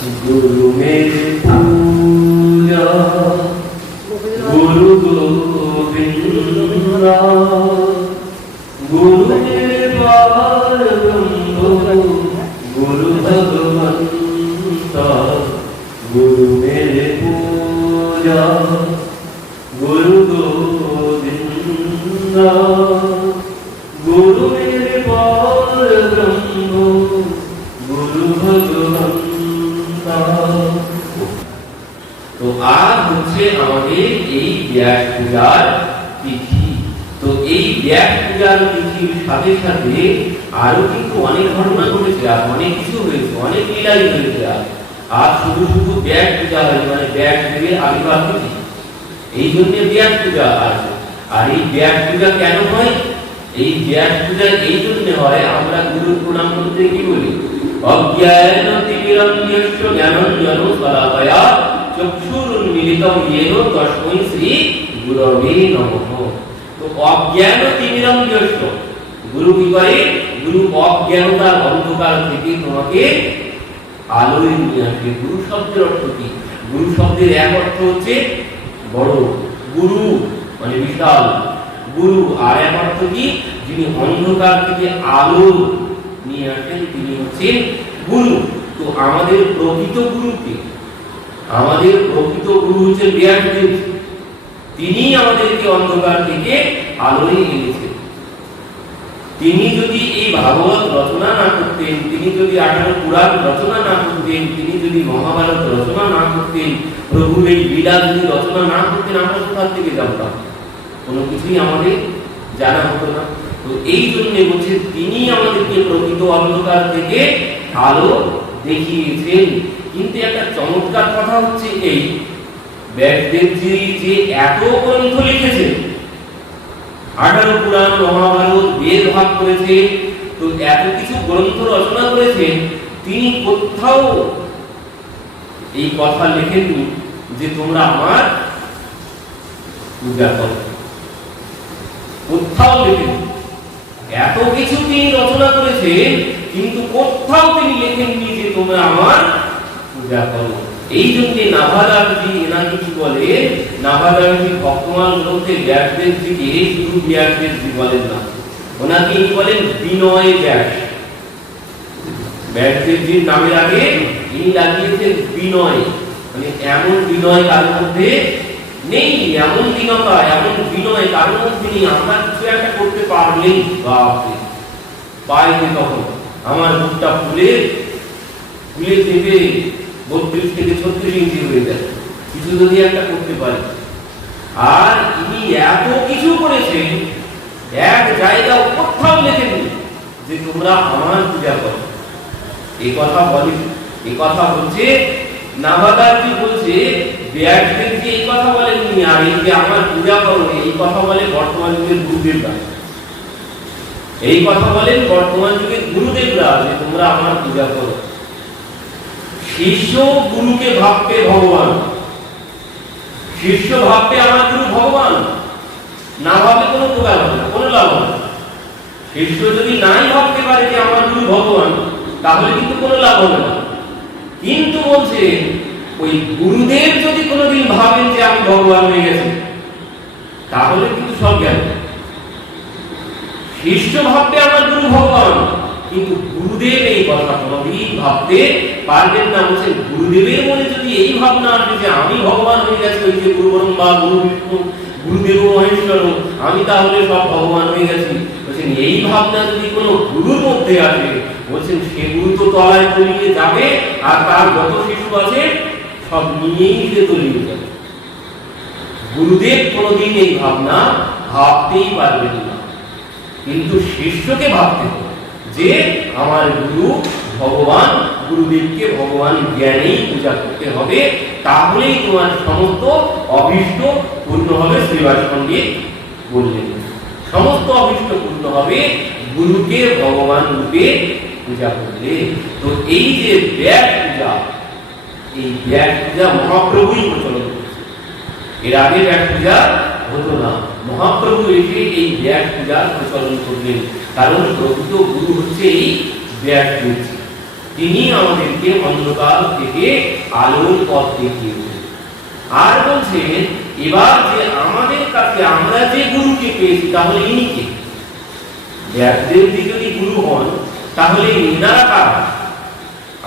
गुरु मेरे पूजा गुरु गोविंद गुरु मेरे पार ब्रह्म गुरु भगवंता गुरु मेरे पूजा गुरु गोविंद गुरु मेरे पार ब्रह्म गुरु भगवंता। तो आज হচ্ছে আমাদের এই ব্যাস পূজার তিথি। তো এই ব্যাস পূজার তিথির সাথে সাথে আরো কিন্তু অনেক ঘটনা ঘটেছে, আর অনেক কিছু হয়েছে, অনেক লীলাই হয়েছে। আর শুধু শুধু ব্যাস পূজা হয় মানে ব্যাস দেবের আবির্ভাব তিথি, এই জন্য ব্যাস পূজা আছে। আর এই ব্যাস পূজা কেন হয়? এই ব্যাস পূজা এই জন্য হয়, আমরা গুরু প্রণাম করতে কি বলি? অজ্ঞানতিমিরন্যস্য জ্ঞানাঞ্জনো শলাকয়া চক্ষুরুন্মিলিতং येन তস্मै শ্রী গুরবে নমঃ। তো অজ্ঞানতিমিরন্যস্য, গুরু কি করে? গুরু অজ্ঞানতার অন্ধকার থেকে তোমাকে আলোয় নিয়ে আসে। গুরু শব্দের অর্থ কি? গুরু শব্দের এক অর্থ হচ্ছে বড়, গুরু মানে বিশাল গুরু, আর এক অর্থ কি? যিনি অন্ধকার থেকে আলো নিয়ে আসেন তিনি হচ্ছেন গুরু। তো আমাদের প্রকৃত গুরুকে, আমাদের প্রকৃত গুরু হচ্ছেন ব্যাসদেব। তিনি আমাদেরকে অন্ধকার থেকে আলোয় এনেছেন। তিনি যদি এই ভাগবত রচনা না করতেন, তিনি যদি 18 পুরাণ রচনা না করতেন, তিনি যদি মহাভারত রচনা না করতেন, প্রভুর এই লীলা যদি রচনা না করতেন, আমরা কোথা থেকে জানতাম? কোনো কিছুই আমাদের জানা হতো না। তো এই জন্য বলছে তিনি আমাদেরকে প্রকৃত অন্ধকার থেকে আলো দেখিয়েছেন। কিন্তু একটা চমৎকার কথা হচ্ছে এই, ব্যাসদেবজি যে এত গ্রন্থ লিখেছেন, 18 পুরাণ মহাভারত বেদ ভাগ করেছে, তো এত কিছু গ্রন্থ রচনা করেছেন, তিনি কোথাও এই কথা লেখেননি যে তোমরা আমার পূজা করো। কোথাও লেখেননি। এত কিছু তিনি রচনা করেছেন, কিন্তু কোথাও তিনি লেখেননি যে তোমরা আমার পূজা করো। এই জন্য নাভাদারজি এনাকে কি বলে? নাভাদারজি ভক্তমাল গ্রন্থে ব্যাসদেবজিকে শুধু ব্যাসদেবজি বলেন না, ওনাকে কি বলেন? বিনয় ব্যাস। ব্যাসদেবজির নামের আগে ইনি লাগিয়েছেন বিনয়, মানে এমন বিনয় কার মধ্যে নেই, এমন দীনতা, এমন বিনয় কার মধ্যে নেই। আমরা কিছু একটা করতে পারলেই বাপরে পাইনি, তখন আমার বুকটা ফুলে ফুলে থেকে 32 থেকে 36 ইঞ্চি হয়ে যায়, কিছু যদি একটা করতে পারি। আর ইনি এত কিছু করেছেন, এক জায়গাও কোথাও লেখেননি যে তোমরা আমার পূজা করো। এই কথা বলি, এই কথা বলছে নাভাদারজি, বলছে ব্যাসদেবজি এই কথা বলেননি। আর এই যে আমার পূজা করো, এই কথা বলে বর্তমান যুগের গুরুদেবরা, এই কথা বলেন বর্তমান যুগের গুরুদেবরা যে তোমরা আমার পূজা করো। শিষ্য গুরুকে ভাববে ভগবান, শিষ্য ভাববে আমার গুরু ভগবান, না ভাবে কোনো উপকার হবে না, কোনো লাভ হবে না। শিষ্য যদি নাই ভাবতে পারে যে আমার গুরু ভগবান, তাহলে কিন্তু কোনো লাভ হবে না। কিন্তু বলছে ওই গুরুদেব যদি কোনোদিন ভাবেন যে আমি ভগবান হয়ে গেছি, তাহলে কিন্তু সব জ্ঞান। শিষ্য ভাববে আমার গুরু ভগবান, কিন্তু গুরুদেব এই কথা কোনোদিন ভাবতে পারবেন না। বলছেন গুরুদেবের মনে যদি এই ভাবনা আসে যে আমি ভগবান হয়ে গেছি, ওই যে গুরু ব্রহ্মা গুরু বিষ্ণু গুরুদেব মহেশ্বর, আমি তাহলে সব ভগবান হয়ে গেছি, বলছেন এই ভাবনা যদি কোনো গুরুর মধ্যে আসে, বলছেন সে গুরু তো তলায় তলিয়ে যাবে, আর তার যত শিশু আছে সব নিয়েই সে তলিয়ে যাবে। গুরুদেব কোনোদিন এই ভাবনা ভাবতেই পারবেন না। কিন্তু শিষ্যকে ভাবতে হবে যে আমার গুরু ভগবান, গুরুদেবকে ভগবান জ্ঞানেই পূজা করতে হবে, তাহলেই তোমার সমস্ত অভীষ্ট পূর্ণ হবে। শ্রীবাস পণ্ডিত বললেন সমস্ত অভীষ্ট পূর্ণ হবে গুরুকে ভগবান রূপে পূজা করলে। তো এই যে ব্যাস পূজা, এই ব্যাস পূজা মহাপ্রভুই প্রচলন করছে। এর আগে ব্যাস পূজা হতো না, মহাপ্রভু এসে এই ব্যাস পূজার প্রচলন করলেন। কারণ প্রকৃত গুরু হচ্ছে এই ব্যাসদেবজি। তিনি আমাদেরকে অন্ধকার থেকে আলোর পথ দেখিয়েছেন। আর বলছেন এবার যে আমাদের কাছে আমরা যে গুরুকে পেয়েছি তাহলে ইনি কে? ব্যাসদেবজি যদি গুরু হন তাহলে ইনারা কারা?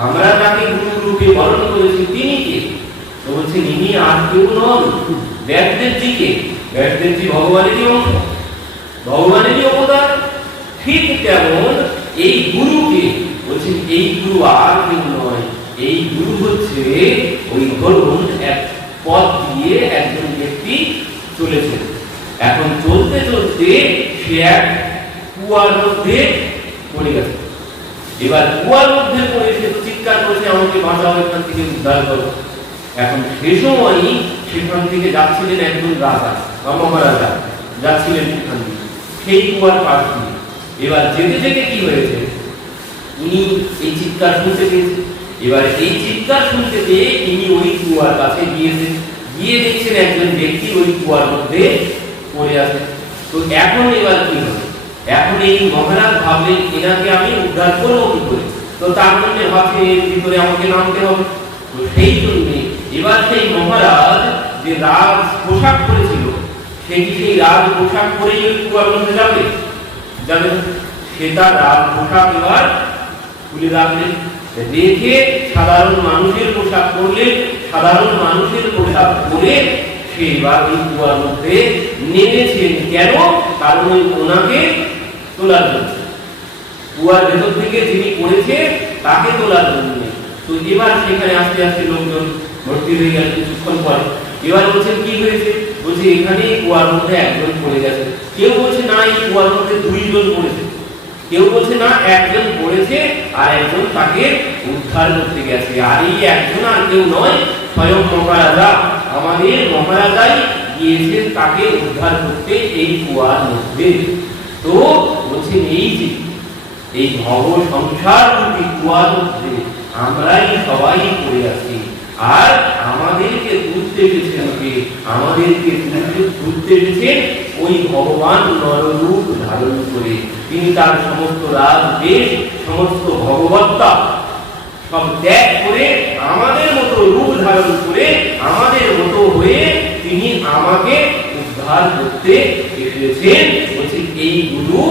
আমরা যাকে গুরু রূপে বরণ করেছি তিনি কে? তো বলছেন ইনি আর কেউ নন, ব্যাসদেবজি কে? ব্যাসদেবজি ভগবানেরই অংশ, ভগবানেরই অবতার। ঠিক তেমন এই গুরুকে বলছেন এই গুরু আর কেউ নয়, এই গুরু হচ্ছে ওই ধরুন এক পথ দিয়ে একজন ব্যক্তি চলেছেন, এখন চলতে চলতে সে এক কুয়ার মধ্যে পড়ে গেছে। এবার কুয়ার মধ্যে পড়ে সে চিৎকার করছে আমাকে বাঁচাও, এখান থেকে উদ্ধার করো। এখন সে সময়ই সেখান থেকে যাচ্ছিলেন একজন রাজা বা মহারাজা, যাচ্ছিলেন সেখান থেকে সেই কুয়ার পাশ দিয়ে। এবার যেতে যেতে কি হয়েছে, ইনি এই চিৎকার শুনতে পেয়েছেন। এবার এই চিৎকার শুনতে পেয়ে ইনি ওই কুয়ার কাছে গিয়েছেন, গিয়ে দেখছেন একজন ব্যক্তি ওই কুয়ার মধ্যে পড়ে আছে। তো এখন এবার কি হবে, এখন এই মহারাজ ভাবলেন এনাকে আমি উদ্ধার করবো কি করে, তো তার জন্য ভাবছেন এর ভিতরে আমাকে নামতে হবে। তো সেই জন্য এবার সেই মহারাজ যে রাজ পোশাক পরেছিল সে কি সেই রাজ পোশাক পরেই ওই কুয়ার মধ্যে যাবে? যাবে না। সে তার রাজ পোশাক এবার খুলে রাখলেন, রেখে সাধারণ মানুষের পোশাক পরলে, সাধারণ মানুষের পোশাক পরে সে এবার ওই কুয়ার মধ্যে নেমেছেন। কেন? কারণ ওই ওনাকে তোলার জন্য, কুয়ার ভেতর থেকে যিনি পড়েছে তাকে তোলার জন্য। তো এবার সেখানে আস্তে আস্তে লোকজন ভর্তি হয়ে গেল কিছুক্ষণ পরে। এবার বলছেন কি হয়েছে, বলছে এখানে কুয়ার মধ্যে একজন পড়ে গেছে। কেউ বলছে না এই কুয়ার মধ্যে দুইজন পড়েছে, কেউ বলছে না একজন পড়েছে আর একজন তাকে উদ্ধার করতে গেছে। আর এই একজন আর কেউ নয়, স্বয়ং মহারাজা, আমাদের মহারাজাই গিয়েছেন তাকে উদ্ধার করতে এই কুয়ার মধ্যে। তো বলছেন এই যে এই ভব সংসার রূপী কুয়ার মধ্যে আমরাই সবাই পড়ে আছি, আর আমাদেরকে তুলতে এসেছেন কে? আমাদেরকে তুলতে এসেছেন ওই ভগবান নররূপ ধারণ করে। তিনি তার সমস্ত রাজ দেশ, সমস্ত ভগবত্তা সব ত্যাগ করে আমাদের মতো রূপ ধারণ করে আমাদের মতো হয়ে তিনি আমাকে উদ্ধার করতে এসেছেন। বলছে এই গুরু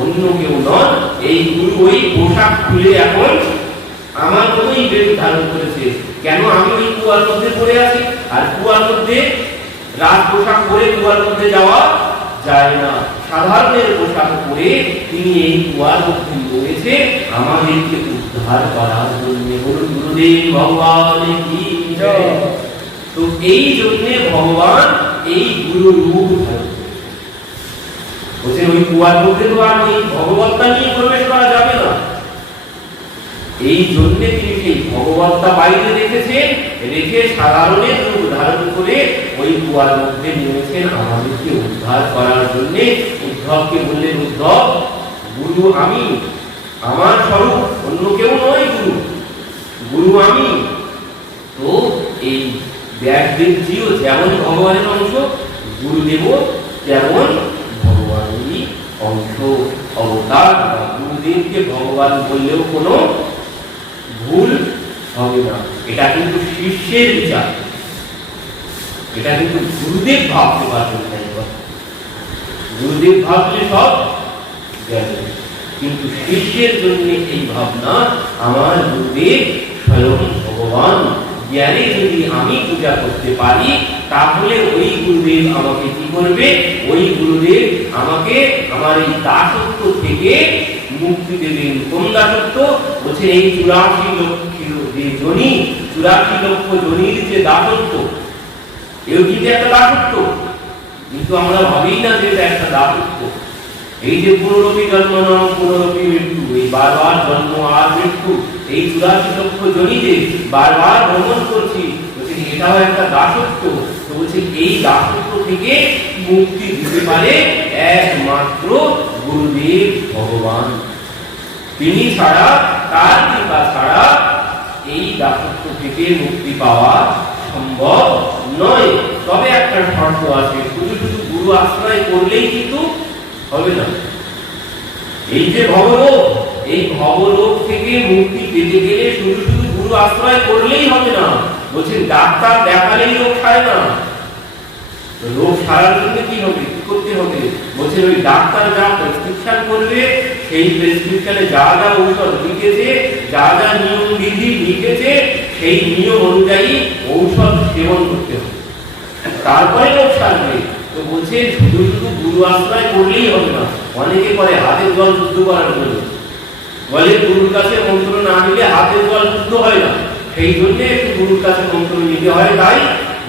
অন্য কেউ নন, এই গুরু ওই পোশাক খুলে এখন আমার মতোই বেশ ধারণ করেছে। কেন? আমি ওই কুয়ার মধ্যে পড়ে আছি, আর কুয়ার মধ্যে রাজ পোশাক পরে কুয়ার মধ্যে যাওয়া যায় না। সাধারণের পোশাক পরে তিনি এই কুয়ার মধ্যে রয়েছে আমাদেরকে উদ্ধার করার জন্য। বলুন গুরুদেব ভগবান কি জয়। তো এই জন্য ভগবান এই গুরু রূপ ধারণ বলছেন ওই কুয়ার মধ্যে তো আর ওই ভগবত্তা নিয়ে প্রবেশ করা যাবে না, এই জন্য তিনি সেই ভগবত্তা বাইরে রেখেছেন, রেখে সাধারণের রূপ ধারণ করে ওই কুয়ার মধ্যে নেমেছেন আমাদেরকে উদ্ধার করার জন্য। উদ্ধবকে বললেন উদ্ধব গুরু আমি, আমার স্বরূপ, অন্য কেউ নয় গুরু, গুরু আমি। তো এই ব্যাসদেবজিও যেমন ভগবানের অংশ, গুরুদেব তেমন ভগবানেরই অংশ, অবতার। গুরুদেবকে ভগবান বললেও কোনো ভুল হবে না। এটা কিন্তু শিষ্যের বিচার, এটা কিন্তু গুরুদেব ভাবতে পারবেন না। গুরুদেব ভাবলে সব যাবে, কিন্তু শিষ্যের জন্য এই ভাবনা আমার গুরুদেব স্বয়ং ভগবান। জ্ঞানে যদি আমি পূজা করতে পারি তাহলে ওই গুরুদেব আমাকে কি করবে? ওই গুরুদেব আমাকে আমার এই দাসত্ব থেকে মুক্তি দেবেন। কোন দাসত্ব? বলছে এই 84 লক্ষ যে জনি, 84 লক্ষ জনির যে দাসত্ব, এও কিন্তু একটা দাসত্ব, কিন্তু আমরা ভাবি না যে এটা একটা দাসত্ব। এই যে পুনরপি জন্ম নাম পুনরপি মৃত্যু, এই বারবার জন্ম আর মৃত্যু, এই 84 লক্ষ জনিতে বারবার ভ্রমণ করছি, বলছে এটাও একটা দাসত্ব। তো বলছে এই দাসত্ব থেকে মুক্তি দিতে পারে একমাত্র গুরুদেব ভগবান। তিনি ছাড়া, তার কৃপা ছাড়া এই দাসত্ব থেকে মুক্তি পাওয়া সম্ভব নয়। তবে একটা শর্ত আছে, শুধু শুধু গুরু আশ্রয় করলেই কিন্তু হবে না। এই যে ভগবত, এই ভবরোগ থেকে মুক্তি পেতে গেলে শুধু শুধু গুরু আশ্রয় করলেই হবে না, বলছেন ডাক্তার দেখালেই রোগ সারে না। রোগ সারার জন্য কি হবে, কি করতে হবে, বলছেন ওই ডাক্তার যা প্রেসক্রিপশন করবে সেই প্রেসক্রিপশনে যা যা ঔষধ লিখেছে, যা যা নিয়ম বিধি লিখেছে সেই নিয়ম অনুযায়ী ঔষধ সেবন করতে হবে, তারপরে রোগ সারবে। তো বলছেন শুধু শুধু গুরু আশ্রয় করলেই হবে না। অনেকে করে হাতের জল শুদ্ধ করার জন্য, বলে গুরুর কাছে মন্ত্র না নিলে হাতের জল শুদ্ধ হয় না, সেই জন্য একটু গুরুর কাছে মন্ত্র নিতে হয়, তাই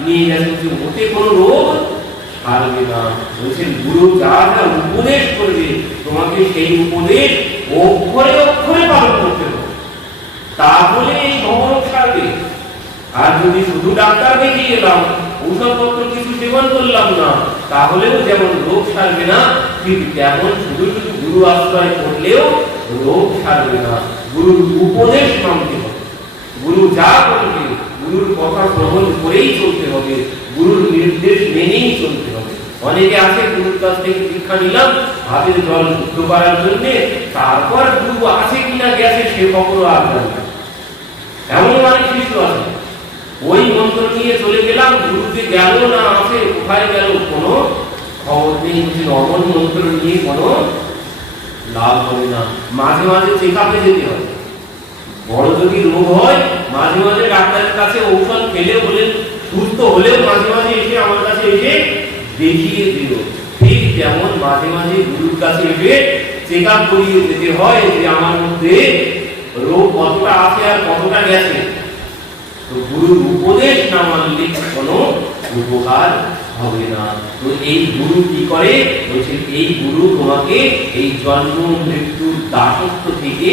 নিয়ে গেছে। ওতে কোনো রোগ সারবে না। বলছেন গুরু যা যা উপদেশ করবে তোমাকে সেই উপদেশ অক্ষরে অক্ষরে পালন করতে হবে, তাহলে এই ভবরোগ সারবে। আর যদি শুধু ডাক্তার দেখিয়ে গেলাম, ঔষধপত্র কিছু সেবন করলাম না, তাহলেও যেমন রোগ সারবে না, ঠিক তেমন শুধু শুধু গুরু আশ্রয় করলেও রোগ সারবে না। গুরুর উপদেশ মানতে হবে, গুরু যা করবে গুরুর কথা গ্রহণ করেই চলতে হবে, গুরুর নির্দেশ মেনেই চলতে হবে। অনেকে আছে গুরুর কাছ থেকে শিক্ষা নিলাম হাতের জল শুদ্ধ করার জন্য, তারপর গুরু আছে কিনা গেছে সে খবরও আর জানে না। এমন অনেক শিশু আছে, ওই মন্ত্র নিয়ে চলে গেলাম, গুরুতে গেল না আছে, কোথায় গেল কোনো খবর নেই। অমন মন্ত্র নিয়ে কোনো লাভ হবে না। মাঝে মাঝে চেক আপে যেতে হয়, বড় যদি রোগ হয় মাঝে মাঝে ডাক্তারের কাছে ঔষধ খেলে বলেন সুস্থ হলেও মাঝে মাঝে এসে আমার কাছে এসে দেখিয়ে দিল। ঠিক যেমন মাঝে মাঝে গুরুর কাছে এসে চেক আপ করিয়ে যেতে হয় যে আমার মধ্যে রোগ কতটা আছে আর কতটা গেছে। তো গুরুর উপদেশ না মানলে কোনো উপকার হবে না। তো এই গুরু কি করে, বলছেন এই গুরু তোমাকে এই জন্ম মৃত্যুর দাসত্ব থেকে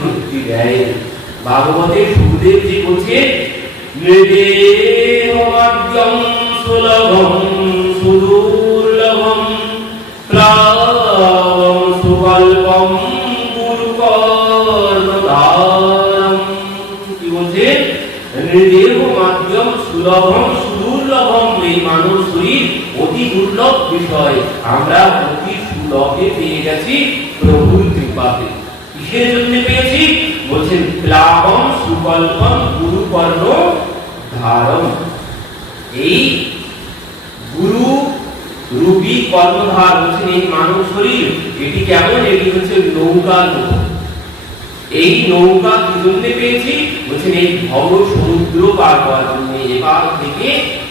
মুক্তি দেয়। ভাগবতে সুখদেব জি বলছে নৃদেহমাদ্যম সুলভম সুদুর্লভম প্লাবম সুকল্পম গুরুকর্ণধারম। কি বলছে, নৃদেহমাদ্যম সুলভম সুদুর্লভম, এই মানব শরীর অতি দুর্লভ বিষয়, আমরা অতি সুলভে পেয়ে গেছি প্রভুর কৃপাতে। কিসের জন্য পেয়েছি, বলছেন প্লাবম সুকল্পম গুরুকর্ণ ধারম। এই গুরু রূপী কর্ণধার, বলছেন এই মানব শরীর এটি কেমন, এটি হচ্ছে নৌকার মতো। এই নৌকা কি জন্য পেয়েছি, বলছেন এই ভব সমুদ্র পার হওয়ার জন্য, এপার থেকে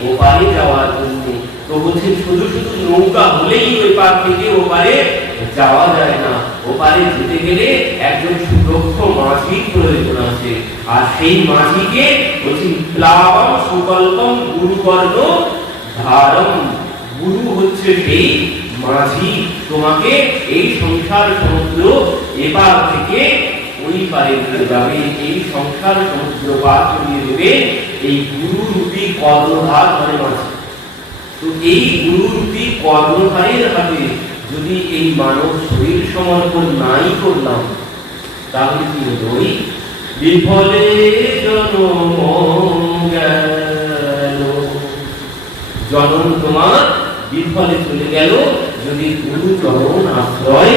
ওপারে যাওয়ার জন্য। তো বলছেন শুধু শুধু নৌকা হলেই ওই পার থেকে ওপারে যাওয়া যায় না, ওপারে যেতে গেলে একজন সুদক্ষ মাঝির প্রয়োজন আছে। আর সেই মাঝিকে বলছেন প্লাবম সুকল্পম গুরুকর্ণ ধারম। গুরু হচ্ছে সেই মাঝি, তোমাকে এই সংসার সমুদ্র এপার থেকে ওই পারে নিয়ে যাবে, এই সংসার সমুদ্র পার করিয়ে দেবে এই গুরু রূপী কর্ণধার মানে মাঝি। তো এই গুরু রূপী কর্ণধারের হাতে যদি এই মানব শরীর সমর্পণ নাই করলাম, তাহলে কি হলো, ওই বিফলে জনম গেল, জনম তোমার বিফলে চলে গেল যদি গুরু চরণ আশ্রয়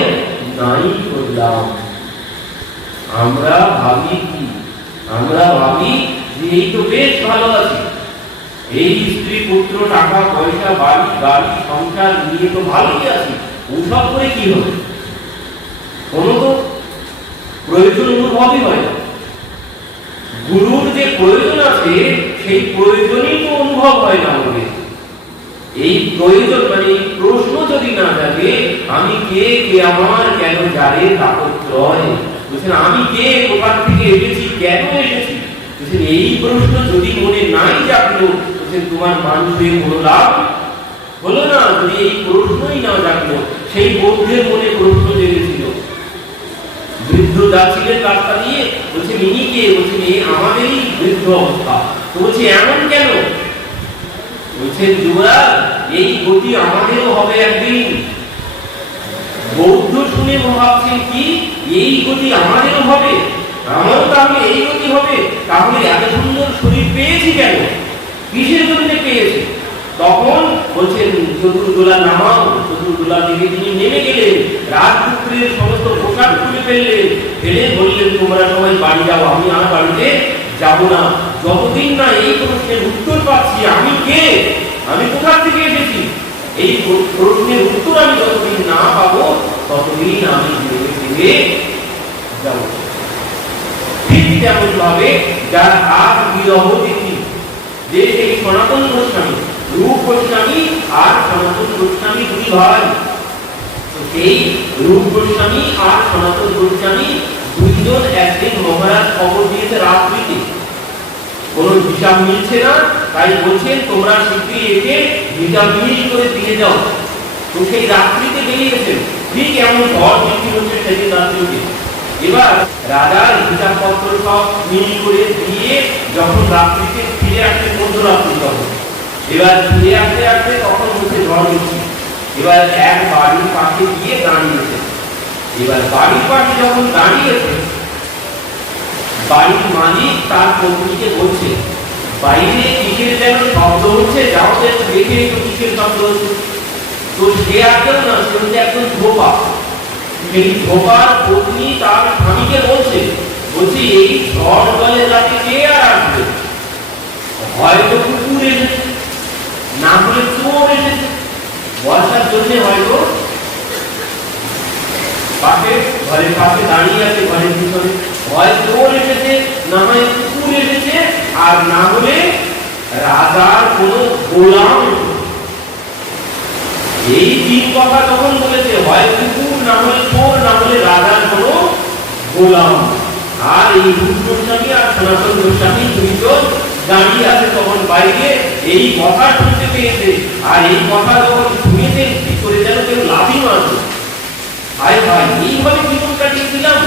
নাই করলাম। আমরা ভাবি কি, আমরা ভাবি যে এই তো বেশ ভালো আছে, এই স্ত্রী পুত্র টাকা পয়সা বাড়ি গাড়ি সংসার নিয়ে তো ভালোই আছি, ওসব করে কি হবে, কোনো তো প্রয়োজন অনুভবই হয় না। গুরুর যে প্রয়োজন আছে সেই প্রয়োজনই তো অনুভব হয় না আমাদের। এই প্রয়োজন মানে এই প্রশ্ন যদি না থাকে আমি কে, কে আমার, কেন যারে তাপত্রয়, বলছেন আমি কে, কোথা থেকে এসেছি, কেন এসেছি, বলছেন এই প্রশ্ন যদি মনে নাই জাগলো, বলছেন তোমার মানুষের কোনো লাভ হলো না। যদি এই প্রশ্নই না জাগলো, সেই বৌদ্ধের মনে প্রশ্ন জেগেছিল, বৃদ্ধ যাচ্ছিলেন রাস্তা দিয়ে, বলছেন ইনি কে, বলছেন এই আমাদেরই বৃদ্ধ অবস্থা। তো বলছে এমন কেন, বলছেন যুবরাজ এই গতি আমাদেরও হবে একদিন। বৌদ্ধ শুনে ভাবছেন কি এই গতি আমাদেরও হবে, আমারও তাহলে এই গতি হবে, তাহলে এত সুন্দর শরীর পেয়েছি কেন, কিসের জন্য পেয়েছি। তখন বলছেন চতুর্দোলা নামাও, চতুর্দোলা থেকে তিনি নেমে গেলেন, রাজপুত্রের সমস্ত পোশাক পোশাক খুলে ফেললেন, ফেলে বললেন তোমরা সবাই বাড়ি যাও, আমি আর বাড়িতে যাব না যতদিন না এই প্রশ্নের উত্তর পাচ্ছি আমি কে, আমি কোথা থেকে এসেছি, এই প্রশ্নের উত্তর আমি যতদিন না পাবো ততদিন আমি ফিরে যাব। ঠিক তেমন ভাবে যার আর বিরহ তিথি, যে সেই সনাতন গোস্বামী, রূপ গোস্বামী আর সনাতন গোস্বামী দুই ভাই, এই রূপ গোস্বামী আর সনাতন গোস্বামী দুইজন একদিন মহারাজ খবর দিয়েছে রাত্রিতে, কোন হিসাব মিলছে না, তাই বলছেন তোমরা শীঘ্রই এসে হিসাব মিল করে দিয়ে যাও। তো সেই রাত্রিতে বেরিয়েছেন, ঠিক এমন ঝড় বৃষ্টি হচ্ছে সেদিন রাত্রিতে। এবার রাজার হিসাব পত্র সব মিল করে দিয়ে যখন রাত্রিতে ফিরে আসতে মধ্যরাত্রি, তখন এবার ফিরে আসতে আসতে তখন হচ্ছে ঝড় বৃষ্টি। এবার এক বাড়ির পাশে গিয়ে দাঁড়িয়েছে। এবার বাড়ির পাশে যখন দাঁড়িয়েছে, বাড়ির মালিক তার পত্নীকে বলছে বাইরে কিসের যেন শব্দ হচ্ছে, যাও দেখে একটু কিসের শব্দ হচ্ছে। তো সে আসেও না, সে হচ্ছে একজন ধোপা। সেই ধোপার পত্নী তার স্বামীকে বলছে এই ঝড় জলে রাতে কে আর আসবে, হয়তো কুকুর এসেছে, না হলে চোর এসেছে, বর্ষার জন্য হয়তো পাশে ঘরের পাশে দাঁড়িয়ে আছে, ঘরের ভিতরে হয় চোর এসেছে, না হয় কুকুর এসেছে, আর না হলে রাজার কোন গোলাম। এই তিন কথা তখন বলেছে, হয় কুকুর, না হলে চোর, না হলে রাজার কোন গোলাম। আর এই রূপ গোস্বামী আর সনাতন গোস্বামী দুইজন দাঁড়িয়ে আছে তখন বাইরে, এই কথা শুনতে পেয়েছে। আর এই কথা যখন শুনেছেন কি করে যেন কেউ লাথি মারছে, হায় ভাই এইভাবে জীবন কাটিয়েছিলাম,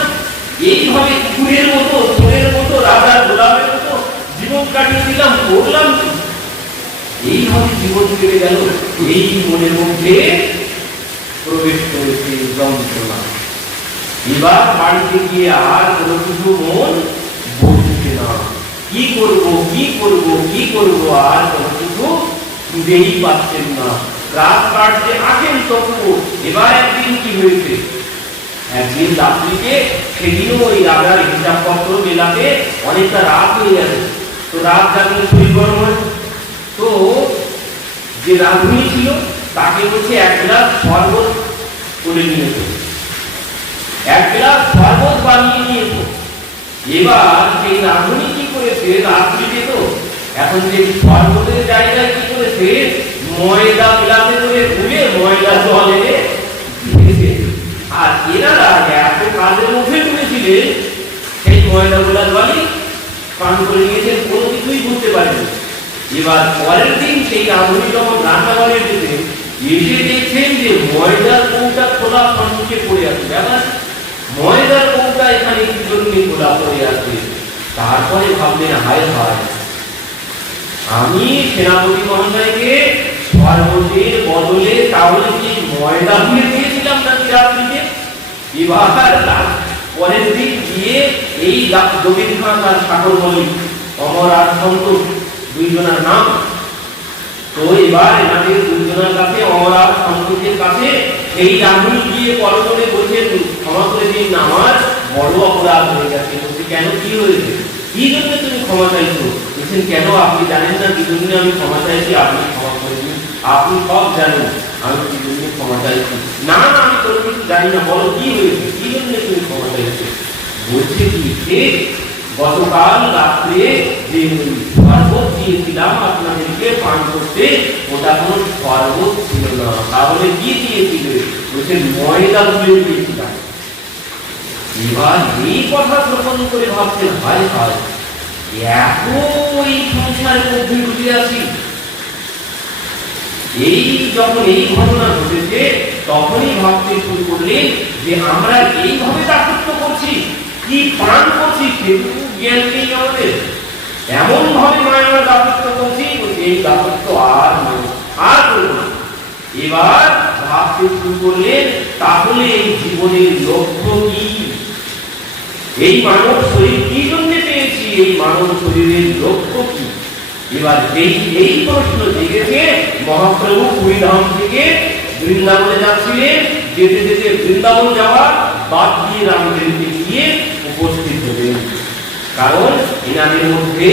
এইভাবে কুকুরের মতো চোরের মতো রাজার গোলামের মতো জীবন কাটিয়েছিলাম, করলাম কি, এইভাবে জীবন কেটে গেল। এই মনের মধ্যে প্রবেশ করেছে যন্ত্রণা। এবার বাড়িতে গিয়ে আর কোনো কিছু মন বলছে না, কি করব কি করব কি করব, আর কোনো কিছু খুঁজেই পাচ্ছেন না। রাত কাটতে আসেন তবু। এবার একদিন কি হয়েছে, একদিন রাত্রিতে, সেদিনও ওই রাজার হিসাবপত্র মেলাতে অনেকটা রাত হয়ে গেছে। তো রাত জাগলে শরীর গরম হয়, তো যে রাঁধুনি ছিল তাকে বলছে এক গ্লাস শরবত করে নিয়েছে, এক গ্লাস শরবত বানিয়ে নিয়েছে। এবার সেই রাঁধুনি কি করেছে, রাত্রিতে তো এখন যে শরবতের জায়গায় কি করেছে, ময়দা মিলাতে করে ভুলে ময়দা জল এনে দিয়েছে। আর এনারা এত কাজের মধ্যে করেছিলেন, সেই ময়দা গুলা জলই পান করে নিয়েছেন, কোনো কিছুই বুঝতে পারেনি। এবার পরের দিন সেই রাঁধুনি যখন রান্নাঘরে এসেছে, এসে দেখছেন যে ময়দার কৌটা খোলা সম্মুখে পড়ে আছে। ব্যাপার ময়দার কৌটা এখানে কি জন্য খোলা পড়ে আছে। তারপরে ভাবলেন হায় হায়, আমি সেনাপতি মহাশয়কে শরবতের বদলে তাহলে কি ময়দা দিয়ে দিয়েছিলাম নাকি রাত্রিতে। এবার পরের দিন গিয়ে এই জমির খান আর সাগর বলি অমর আর সন্তোষ দুইজনের নাম, তো এবার এনাদের দুইজনের কাছে অমর আর সন্তোষের কাছে এই রাহুল গিয়ে পরবরে বলছেন ক্ষমা করে দিন, আমার বড় অপরাধ হয়ে গেছে। বলছি কেন, কি হয়েছে, কি জন্য তুমি ক্ষমা চাইছো? বলছেন কেন আপনি জানেন না কি জন্য আমি ক্ষমা চাইছি? আপনি ক্ষমা করে দিন, আপনি সব জানেন আমি কি জন্য ক্ষমা চাইছি। না না আমি কোনো কিছু জানি না, বলো কি হয়েছে, কি জন্য তুমি ক্ষমা চাইছো? বলছে কি, গতকাল রাত্রে যে শরবত দিয়েছিলাম আপনাদেরকে পান করতে, ওটা কোনো শরবত ছিল না, তাহলে কি দিয়েছিলে? বলছে ময়দা গুলে দিয়েছিলাম। এবার এই কথা শ্রবণ করে ভাবছেন হায় হায়, এত এই সংসারের মধ্যে ঢুকে আছি। এই যখন এই ঘটনা ঘটেছে তখনই ভাবতে শুরু করলেন যে আমরা এইভাবে দাসত্ব করছি, কি পান করছি সেটুকু জ্ঞান নেই আমাদের, এমন ভাবে মায়া দাসত্ব করছি, এই দাসত্ব আর নয়, আর করব না। এবার ভাবতে শুরু করলেন তাহলে এই জীবনের লক্ষ্য কি, এই মানব শরীর কি জন্য পেয়েছি, এই মানব শরীরের লক্ষ্য কি। এবার এই প্রশ্ন জেগেছে। মহাপ্রভু পুরীধাম থেকে বৃন্দাবনে যাচ্ছিলেন, যেতে যেতে বৃন্দাবন যাওয়ার বাদ দিয়ে রামদেবকে গিয়ে উপস্থিত হলেন। কারণ এনাদের মধ্যে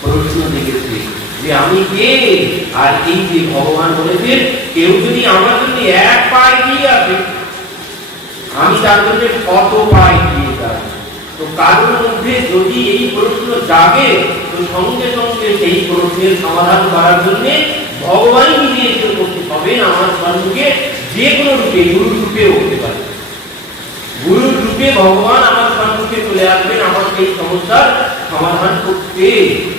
প্রশ্ন জেগেছে যে আমি কে, আর এই যে ভগবান বলেছেন কেউ যদি আমার জন্য এক পায়ে দিয়ে আসে আমি তার জন্য কত পায়ে দিয়ে যাব। তো কারোর মধ্যে যদি এই প্রশ্ন জাগে তো সঙ্গে সঙ্গে সেই প্রশ্নের সমাধান করার জন্য ভগবান নিজে এসে উপস্থিত হবেন আমার সম্মুখে, যে কোনো রূপে, গুরুর রূপেও হতে পারে। গুরুর রূপে ভগবান আমার সম্মুখে চলে আসবেন আমার সেই সমস্যার সমাধান করতে।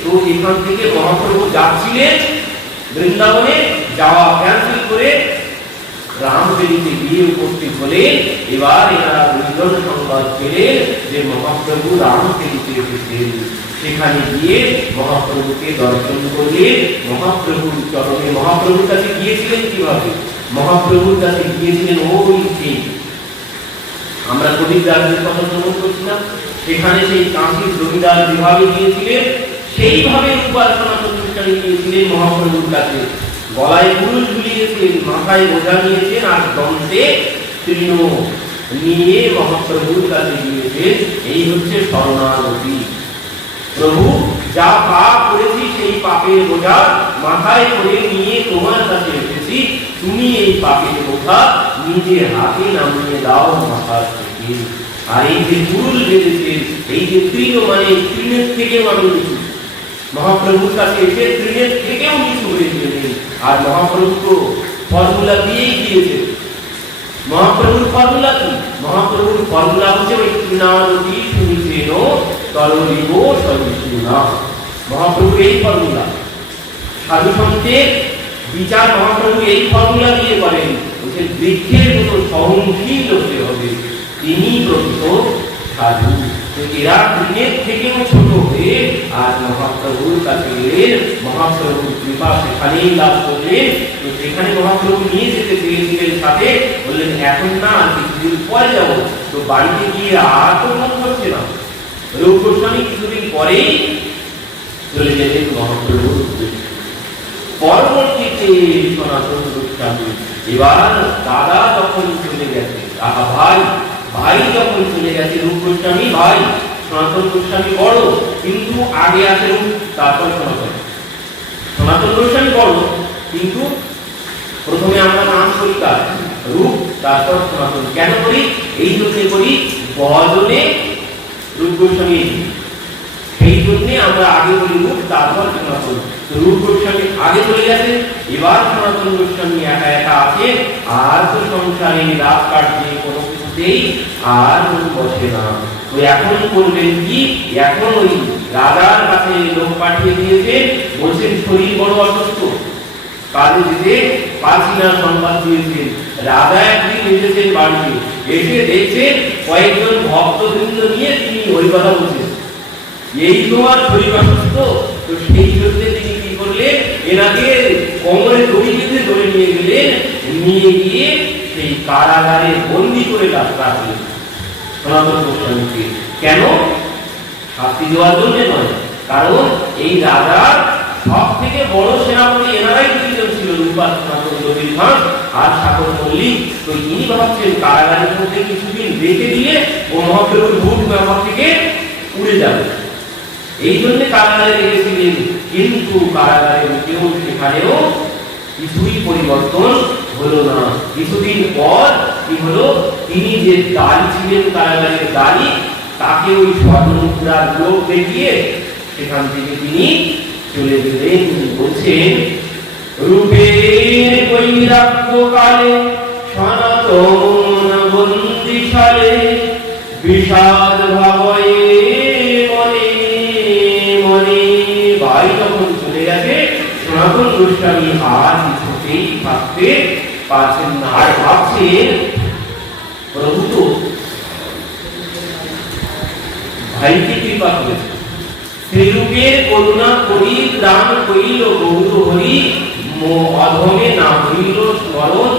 তো এখান থেকে মহাপ্রভু যাচ্ছিলেন বৃন্দাবনে, যাওয়া ক্যান্সেল করে রামবেদিতে গিয়ে উপস্থিত হলেন। এবার এনারা দুজন সংবাদ পেলেন যে মহাপ্রভু রামবেদিতে এসেছেন। সেখানে গিয়ে মহাপ্রভুকে দর্শন করলেন। মহাপ্রভুর চরণে, মহাপ্রভুর কাছে গিয়েছিলেন কিভাবে? মহাপ্রভুর কাছে গিয়েছিলেন ওই সেই আমরা কবিদাসের কথা শ্রবণ করছিলাম, সেখানে সেই কাশীর জমিদার যেভাবে গিয়েছিলেন সেইভাবে উপাসনা প্রতিষ্ঠানে গিয়েছিলেন মহাপ্রভুর কাছে। গলায় কুরুশ ঝুলিয়েছেন, মাথায় বোঝা নিয়েছেন, আর দন্তে তৃণ নিয়ে মহাপ্রভুর কাছে গিয়েছেন। এই হচ্ছে শরণাগতি। প্রভু যা পাপ করেছি সেই পাপের বোঝা মাথায় করে নিয়ে তোমার কাছে এসেছি, তুমি এই পাপের বোঝা নিজের হাতে নামিয়ে দাও মাথা থেকে। আর এই যে কুরুল বেঁধেছেন, এই যে তৃণ মানে তৃণের থেকেও আমি নিচু, মহাপ্রভুর কাছে এসে তৃণের থেকেও নিচু হয়েছিলেন। আর মহাপ্রভু তো ফর্মুলা দিয়েই দিয়েছে। মহাপ্রভুর ফর্মুলা কি? মহাপ্রভুর ফর্মুলা হচ্ছে ওই তৃণানতি শুনিছেন তরলিব সহিষ্ণুনা। মহাপ্রভুর এই ফর্মুলা, সাধু সন্তের বিচার মহাপ্রভু এই ফর্মুলা দিয়ে করেন। বলছেন বৃক্ষের মতো সহনশীল হতে হবে, তিনি প্রকৃত সাধু। এরা তৃণের থেকেও ছোট হয়ে আর মহাপ্রভুর কাছে গেলেন, মহাপ্রভুর কৃপা সেখানেই লাভ করলেন। তো সেখানে মহাপ্রভু নিয়ে যেতে চেয়েছিলেন সাথে, বললেন এখন না, আর কিছুদিন পরে যাবো। তো বাড়িতে গিয়ে আর তো মন করছে না। রূপ গোস্বামী কিছুদিন পরেই চলে যেতেন মহাপ্রভুর উদ্দেশ্যে। পরবর্তীতে সনাতন গোস্বামী, এবার দাদা যখন চলে গেছে, ভাই ভাই যখন চলে গেছে, রূপ গোস্বামী ভাই, সনাতন গোস্বামী বড়, কিন্তু আগে আছে রূপ, তারপর সনাতন। সনাতন গোস্বামী বড়, কিন্তু প্রথমে আমরা নাম করি কার? রূপ, তারপর সনাতন। কেন করি? এই জন্য করি বজনে রূপ গোস্বামী, সেই জন্য আমরা আগে বলি রূপ, তারপর সনাতন। রূপ গোস্বামী আগে চলে গেছে, এবার সনাতন গোস্বামী একা একা আছে। আর তো সংসারে রাত কাটছে, কোনো কিছুতেই আর বসে না। তো এখন করবেন কি? এখন ওই রাজার কাছে লোক পাঠিয়ে দিয়েছে, বলছেন শরীর বড় অসুস্থ, কাজে যেতে পারছি না, সংবাদ দিয়েছেন। রাজা একদিন এসেছেন বাড়িতে, এসে দেখছেন কয়েকজন ভক্তবৃন্দ নিয়ে তিনি ওই কথা বলছেন, এই তোমার শরীর অসুস্থ। তো সেই জন্য তিনি কি করলেন, এনাকে কোমরে দড়ি বেঁধে ধরে নিয়ে গেলেন, নিয়ে গিয়ে সেই কারাগারে বন্দি করে রাখলেন সনাতন গোস্বামীকে। কেন? শাস্তি দেওয়ার জন্য নয়, কারণ এই রাজার সব থেকে বড় সেনাপতি এনারাই দুইজন ছিল, রূপা সনাতন রবীন্দ্রনাথ আর সাগর মল্লিক। তো ইনি ভাবছেন কারাগারের মধ্যে কিছুদিন রেখে দিলে ও মহাপ্রভুর ভূত ব্যবহার থেকে উড়ে যাবে, এই জন্য কারাগারে রেখেছিলেন। কিন্তু কারাগারে কেউ সেখানেও কিছুই পরিবর্তন হলো না। কিছুদিন পর কি হলো, তিনি যে দাঁড়ি ছিলেন কারাগারের দাঁড়ি, তাকে ওই স্বর্ণমুদ্রার লোক দেখিয়ে সেখান থেকে তিনি চলে গেলেন। বলছেন রূপের বৈরাগ্য কালে সনাতন বন্দিশালে বিষাদ ভাবয়ে মনে মনে। ভাই যখন চলে গেছে, সনাতন গোস্বামী আর কিছুতেই ভাবতে পারছেন না। আর ভাবছেন প্রভু তো ভাইকে কৃপা করেছে, শ্রীরূপের করুণা করি দান করিল গৌর হরি, অধমে না হইল স্মরণ।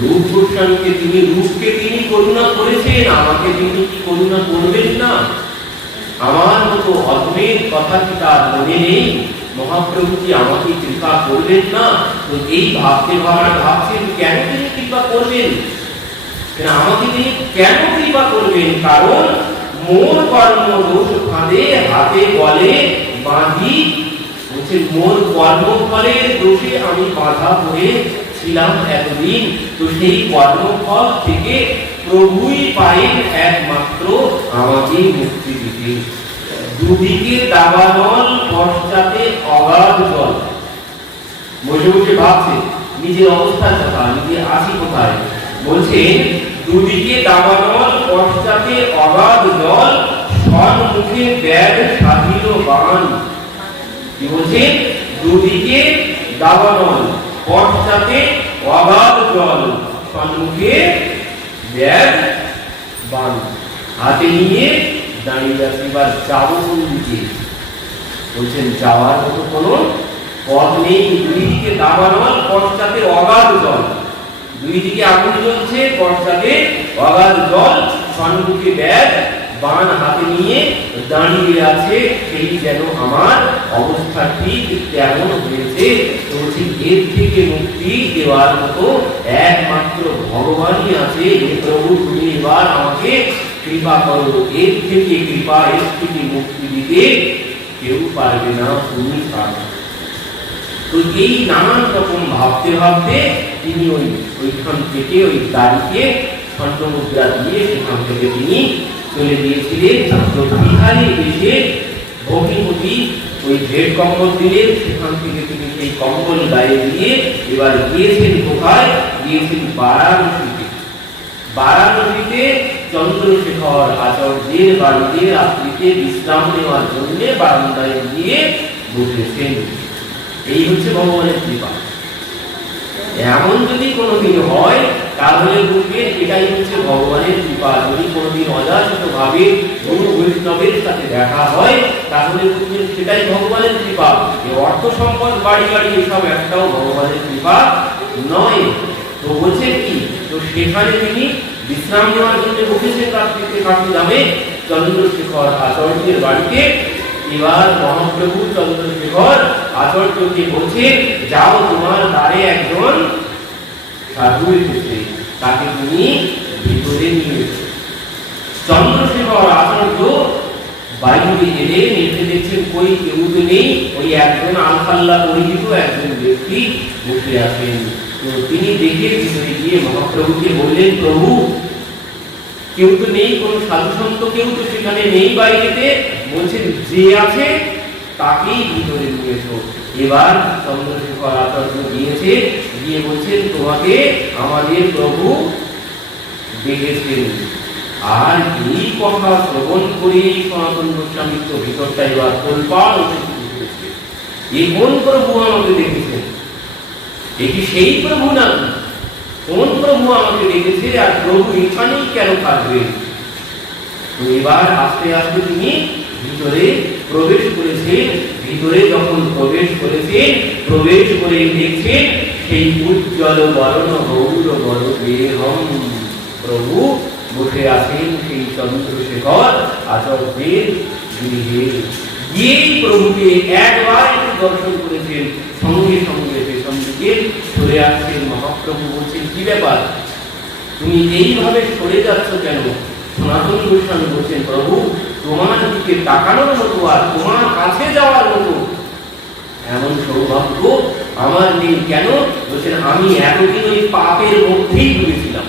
রূপ গোস্বামীকে তিনি, রূপকে তিনি করুণা করেছেন, আমাকে তিনি কি করুণা করবেন না? আমার মতো অধমের কথা কি তার মনে নেই? মহাপ্রভু কি আমাকে কৃপা করবেন না? তো এই ভাবছেন কেন তিনি কৃপা করবেন? আমাকে তিনি কেন কৃপা করবেন? কারণ মোর কর্ম দোষ ফাঁদে হাতে বলে বাঁধি, বলছে মোর কর্মফলের দোষে আমি বাধা পড়ে ছিলাম এতদিন। তো সেই কর্মফল থেকে প্রভুই পাইন একমাত্র আমাকে মুক্তি দিতে। দুদিকে দাবানল, পশ্চাতে অগাধ জল। বসে বসে ভাবছে নিজের অবস্থার কথা, নিজে আছি কোথায়। বলছে দুদিকে দাবানল, পশ্চাতে অগাধ জল, সম্মুখে ব্যাগ স্বাধীন বাণ। কি বলছে? দুদিকে দাবানল, পশ্চাতে অগাধ জল, সম্মুখে ব্যাগ বাণ। হাতে নিয়ে দাঁড়িয়ে আছে। এবার যাবো কোন দিকে? বলছেন যাওয়ার মতো কোনো পথ নেই। দুই দিকে দাবানল, পশ্চাতে অগাধ জল। দুই দিকে আগুন জ্বলছে, পশ্চাতে অগাধ জল, সম্মুখে ব্যাগ বাণ হাতে নিয়ে দাঁড়িয়ে আছে। সেই যেন আমার অবস্থা ঠিক তেমন হয়েছে। বলছি এর থেকে মুক্তি দেওয়ার মতো একমাত্র ভগবানই আছে। হে প্রভু, তুমি এবার আমাকে কৃপা করো। এর থেকে কৃপা, এর থেকে মুক্তি দিতে কেউ পারবে না, তুমি পারবে। তো এই নানান রকম ভাবতে ভাবতে তিনি ওইখান থেকে ওই দাঁড়িয়ে স্বর্ণ মুদ্রা দিয়ে সেখান থেকে তিনি চলে গিয়েছিলেন। তো বিহারে এসে ভগ্নিপতি ওই ঢের কম্বল দিলেন। সেখান থেকে তিনি সেই কম্বল গায়ে দিয়ে এবার গিয়েছেন কোথায়? গিয়েছেন বারাণসীতে। বারাণসীতে চন্দ্রশেখর আচার্যের বাড়িতে রাত্রিতে বিশ্রাম নেওয়ার জন্য বারান্দায় গিয়ে বসেছেন। এই হচ্ছে ভগবানের কৃপা। এমন যদি কোনোদিন হয় তাহলে বুঝবেন এটাই হচ্ছে ভগবানের কৃপা। যদি কোনোদিন অযাচিত ভাবে গুরু বৈষ্ণবের সাথে দেখা হয় তাহলে বুঝবেন সেটাই ভগবানের কৃপা। অর্থ সম্পদ, বাড়ি গাড়ি এসব একটাও ভগবানের কৃপা নয়। তো বলছেন কি? তো সেখানে তিনি বিশ্রাম নেওয়ার জন্য বসেছেন রাত্রিতে কাঠিদামে চন্দ্রশেখর আচার্যের বাড়িতে। এবার মহাপ্রভু চন্দ্রশেখর আচার্যকে বলছে, যাও, তোমার দ্বারে একজন সাধু এসেছে, তাকে তুমি ভিতরে নিয়ে এসো। চন্দ্রশেখর আচার্য বাইরে এলেন, এসে দেখছেন কই কেউ তো নেই। ওই একজন আলখাল্লা পরিচিত একজন ব্যক্তি বসে আছেন। তো তিনি দেখে ভিতরে গিয়ে মহাপ্রভুকে বললেন, প্রভু, কেউ তো নেই, কোন সাধু সন্ত কেউ তো সেখানে নেই বাইরেতে। বলছেন যে আছে তাকেই ভিতরে নিয়ে এসো। এবার চন্দ্রশেখর আচার্য গিয়েছে, গিয়ে বলছেন, তোমাকে আমাদের প্রভু ডেকেছেন। আর এই কথা শ্রবণ করে সনাতন গোস্বামী তো ভিতরটা এবার তোলপাড় হতে শুরু করেছে। এই কোন প্রভু আমাকে ডেকেছেন? এটি সেই প্রভু না? কোন প্রভু আমাকে ডেকেছে? আর প্রভু এখানেই কেন থাকবে? তো এবার আস্তে আস্তে তিনি ভিতরে প্রবেশ করেছেন। ভিতরে যখন প্রবেশ করেছেন, প্রবেশ করে দেখছেন সেই উজ্জ্বল বরণ গৌর বর দেহম প্রভু বসে আছেন সেই চন্দ্রশেখর আচার্যের গৃহে। গিয়েই প্রভুকে একবার দর্শন করেছেন। সঙ্গে সঙ্গে পেছন দিকে সরে আসছেন। মহাপ্রভু বলছেন, কি ব্যাপার, তুমি এইভাবে সরে যাচ্ছ কেন? সনাতন গোস্বামী বলছেন, প্রভু, তোমার দিকে তাকানোর মতো আর তোমার কাছে যাওয়ার মতো এমন সৌভাগ্য আমার নেই। কেন? বলছেন, আমি এতদিন ওই পাপের মধ্যেই ডুবেছিলাম।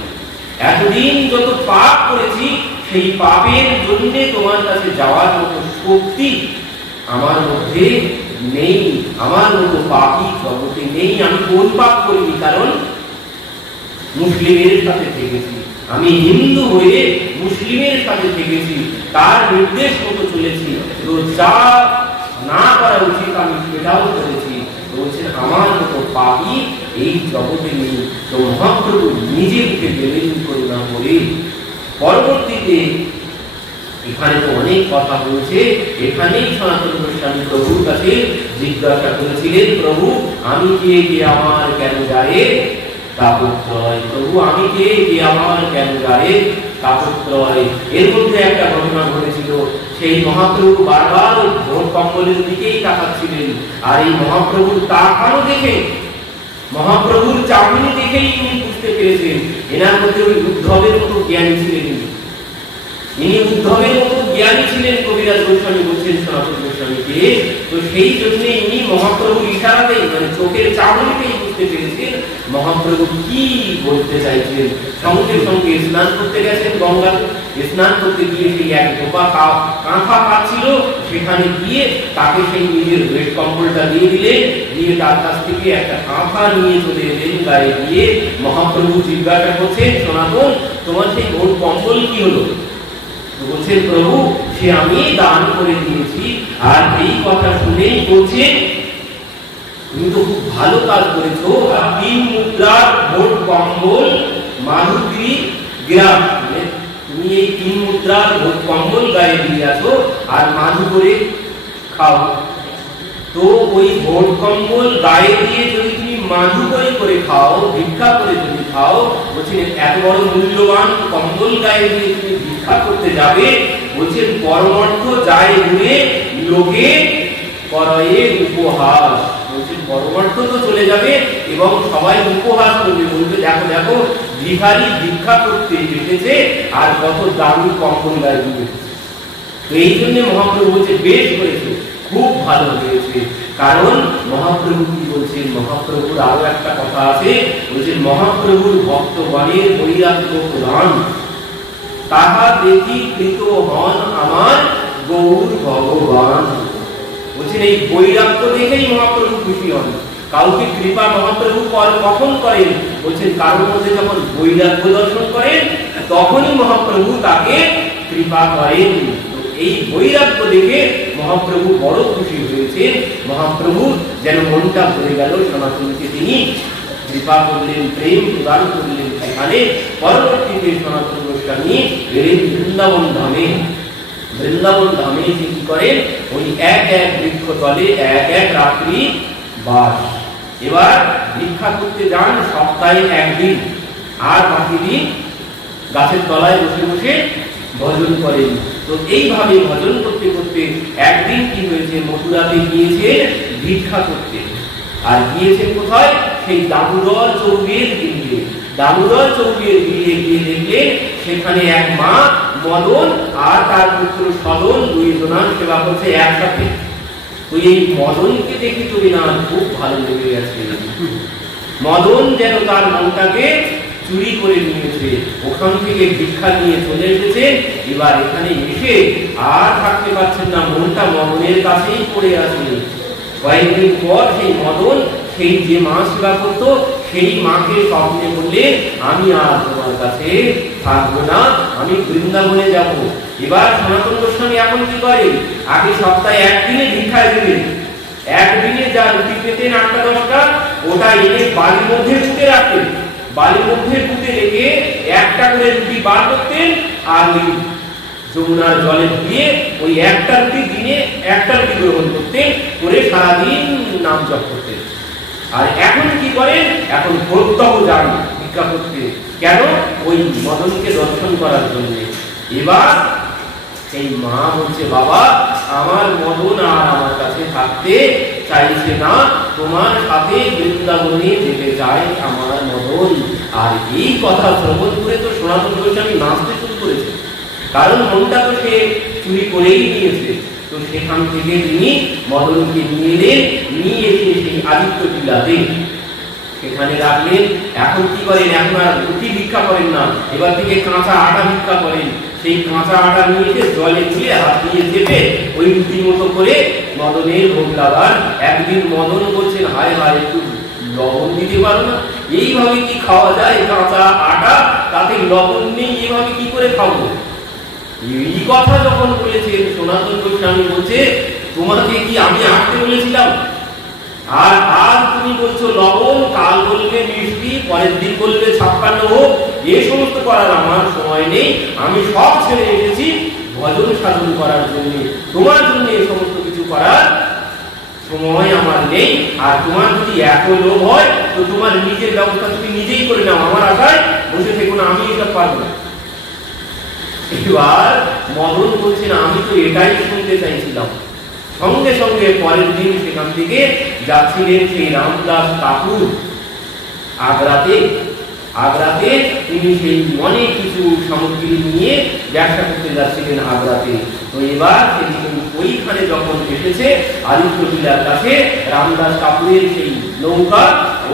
এতদিন যত পাপ করেছি সেই পাপের জন্য তোমার কাছে যাওয়ার মতো শক্তি আমার মধ্যে নেই। আমার মতো পাপী জগতে নেই। আমি কোন পাপ করিনি? কারণ মুসলিমের সাথে থেকেছি, আমি হিন্দু হয়ে মুসলিমের সাথে থেকেছি, তার নির্দেশ মতো চলেছি। তো যা না করা উচিত আমি সেটাও করেছি। বলছেন, আমার মতো পাপী এই জগতে নেই। তো মহাপ্রভু নিজে মুখে বেদন করুণা করে পরবর্তীতে এখানে তো অনেক কথা বলছে। এখানেই সনাতন গোস্বামী প্রভুর কাছে জিজ্ঞাসা করেছিলেন, প্রভু, আমি কে, কে আমার কেন যায় তাপত্রয়? প্রভু, আমি কে, কে আমার কেন যায় তাপত্রয়? এর মধ্যে একটা ঘটনা ঘটেছিল। সেই মহাপ্রভু বারবার ভোর কম্বলের দিকেই তাকাচ্ছিলেন। আর এই মহাপ্রভুর তাকানো দেখে মহাপ্রভুর চাহনি দেখেই ইনি বুঝতে পেরেছেন এনার মধ্যে ওই উদ্ধবের মতো জ্ঞানী ছিলেন। ইনি উদ্ধবের মতো জ্ঞানী ছিলেন। কবিরাজ গোস্বামী বলছেন সনাতন গোস্বামীকে, তো সেই জন্য ইনি মহাপ্রভুর ইশারাতেই মানে চোখের চাহনিতেই বুঝতে পেরেছেন মহাপ্রভু কি বলতে চাইছেন। সঙ্গে সঙ্গে স্নান করতে গেছেন গঙ্গা, স্নান করতে গিয়ে সেই এক ধোপা কাঁথা পাচ্ছিল, সেখানে গিয়ে তাকে সেই নিজের বেড কম্বলটা দিয়ে দিলেন, দিয়ে তার কাছ থেকে একটা কাঁথা নিয়ে চলে এলেন গায়ে দিয়ে। মহাপ্রভু জিজ্ঞাসা করছেন, সনাতন তোমার সেই ভোট কম্বল কি হলো? বলছেন, প্রভু সে আমি দান করে দিয়েছি। আর এই কথা শুনেই বলছে, তুমি তো খুব ভালো কাজ করেছো। 3 মুদ্রার ভোট কম্বল মাধুগিরি গ্রাম, তুমি এই 3 মুদ্রার ভোট কম্বল গায়ে দিয়ে আছো আর মাধু করে খাও। তো ওই ভোট কম্বল গায়ে দিয়ে যদি তুমি মাধু করে খাও, ভিক্ষা করে যদি খাও, বলছেন এত বড় মূল্যবান কম্বল গায়ে দিয়ে তুমি ভিক্ষা করতে যাবে, বলছেন পরমার্থ যায় ঘুরে লোকে করয়ে উপহাস। বলছেন পরমার্থ তো চলে যাবে এবং সবাই উপহাস করবে, বলবে দেখো দেখো ভিখারি ভিক্ষা করতে এসেছে আর কত দামি কম্বল গায়ে দিয়ে। তো এই জন্য মহাপ্রভু বলছে বেশ করেছে, খুব ভালো হয়েছে। কারণ মহাপ্রভু কি বলছেন, মহাপ্রভুর আরো একটা কথা আছে, বলছেন মহাপ্রভুর ভক্তগণের বৈরাগ্য প্রদান তাহা দেখি কৃত হন আমার গৌর ভগবান। বলছেন এই বৈরাগ্য দেখেই মহাপ্রভু খুশি হন। কাউকে কৃপা মহাপ্রভু কখন করেন, বলছেন কারোর মধ্যে যখন বৈরাগ্য দর্শন করেন তখনই মহাপ্রভু তাকে কৃপা করেন। এই বৈরাগ্য দেখে মহাপ্রভু বড় খুশি হয়েছেন। মহাপ্রভু যেন মনটা ভরে গেল, সনাতনকে তিনি কৃপা করলেন, প্রেম প্রদান করলেন। সেখানে পরবর্তীতে সনাতন গোস্বামী এলেন বৃন্দাবন ধামে। বৃন্দাবন ধামে কি করেন, ওই এক এক বৃক্ষ তলে এক এক রাত্রি বাস। এবার ভিক্ষা করতে যান সপ্তাহে একদিন, আর বাকি দিন গাছের তলায় বসে বসে ভজন করেন। তো এইভাবে ভজন করতে করতে একদিন কি হয়েছে, মথুরাতে গিয়েছে ভিক্ষা করতে। আর গিয়েছেন কোথায়, সেই দামোদর চৌবের গিরিয়ে। দামোদর চৌবের গিরিয়ে গিয়ে দেখলেন সেখানে এক মা মদন আর তার পুত্র সদন দুইজনার সেবা করছে একসাথে। তো এই মদনকে দেখে তুমি না খুব ভালো লেগে গেছে। মদন যেন তার মনটাকে চুরি করে নিয়েছে, ওখান থেকে ভিক্ষা নিয়ে চলে এসেছে। এবার এখানে এসে আর থাকতে পারছেন না, মনটা মদনের কাছেই পড়ে আছে। কয়েকদিন পর সেই মদন সেই যে মা সেবা করতো সেই মাকে স্বপ্নে বললে, আমি আর তোমার কাছে থাকবো না, আমি বৃন্দাবনে যাব। এবার সনাতন গোস্বামী এখন কি করে, আগে সপ্তাহে একদিনে ভিক্ষায় দেবেন, একদিনে যা রুটি পেতেন 8টা 10টা, ওটা এনে বাড়ির মধ্যে পুঁতে রাখতেন। বাড়ির মধ্যে পুঁতে রেখে একটা করে রুটি বার করতেন আর ওই যমুনার জলে দিয়ে ওই একটা রুটি দিনে একটা রুটি গ্রহণ করতেন, করে সারাদিন নাম জপ করতেন। আর এখন কি করেন, এখন প্রত্যহ যান ভিক্ষা করতে। কেন, ওই মদনকে দর্শন করার জন্য। এবার এই মা বলছে, বাবা আমার মদন আর আমার কাছে থাকতে চাইছে না, তোমার সাথে বৃন্দাবনে যেতে চাই আমার মদন। আর এই কথা শ্রবণ করে তো সনাতন গোস্বামী নাচতে শুরু করেছে, কারণ মনটা তো সে চুরি করেই নিয়েছে। তো সেখান থেকে তিনি মদনকে নিয়ে এলেন, নিয়ে এসে সেই আদিত্য টিলাতে সেখানে রাখলেন। এখন কি করেন, এখন আর রুটি ভিক্ষা করেন না, এবার থেকে কাঁচা আটা ভিক্ষা করেন। সেই কাঁচা আটা নিয়ে এসে জলে দিয়ে হাত দিয়ে চেপে ওই রুটির মতো করে মদনের ভোগ লাগান। একদিন মদন বলছেন, হায় হায় একটু লবণ দিতে পারো না, এইভাবে কি খাওয়া যায়, কাঁচা আটা তাতে লবণ নেই, এইভাবে কি করে খাবো? এই কথা যখন বলেছেন সনাতন গোস্বামী বলছে, তোমাকে কি আমি আসতে বলেছিলাম? আর আজ তুমি বলছো লবণ, কাল বলবে মিষ্টি, পরের দিন বলবে 56 হোক, এই সমস্ত করার আমার সময় নেই। আমি সব ছেড়ে এসেছি ভজন সাধন করার জন্য, তোমার জন্য এই সমস্ত কিছু করার সময় আমার নেই। আর তোমার যদি এত লোভ হয় তো তোমার নিজের ব্যবস্থা তুমি নিজেই করে নাও, আমার আশায় বসে থেকো না, আমি এটা পারবো না। এবার মদন বলছেন, আমি তো এটাই শুনতে চাইছিলাম। সঙ্গে সঙ্গে পরের দিন সেখান থেকে যাচ্ছিলেন সেই রামদাস ঠাকুর, আগ্রাতে আগ্রাতে তিনি সেই অনেক কিছু সামগ্রী নিয়ে ব্যবসা করতে যাচ্ছিলেন আগ্রাতে। তো এবার ওইখানে যখন এসেছে আদিত্য টিলার কাছে রামদাস কাপুরের সেই নৌকা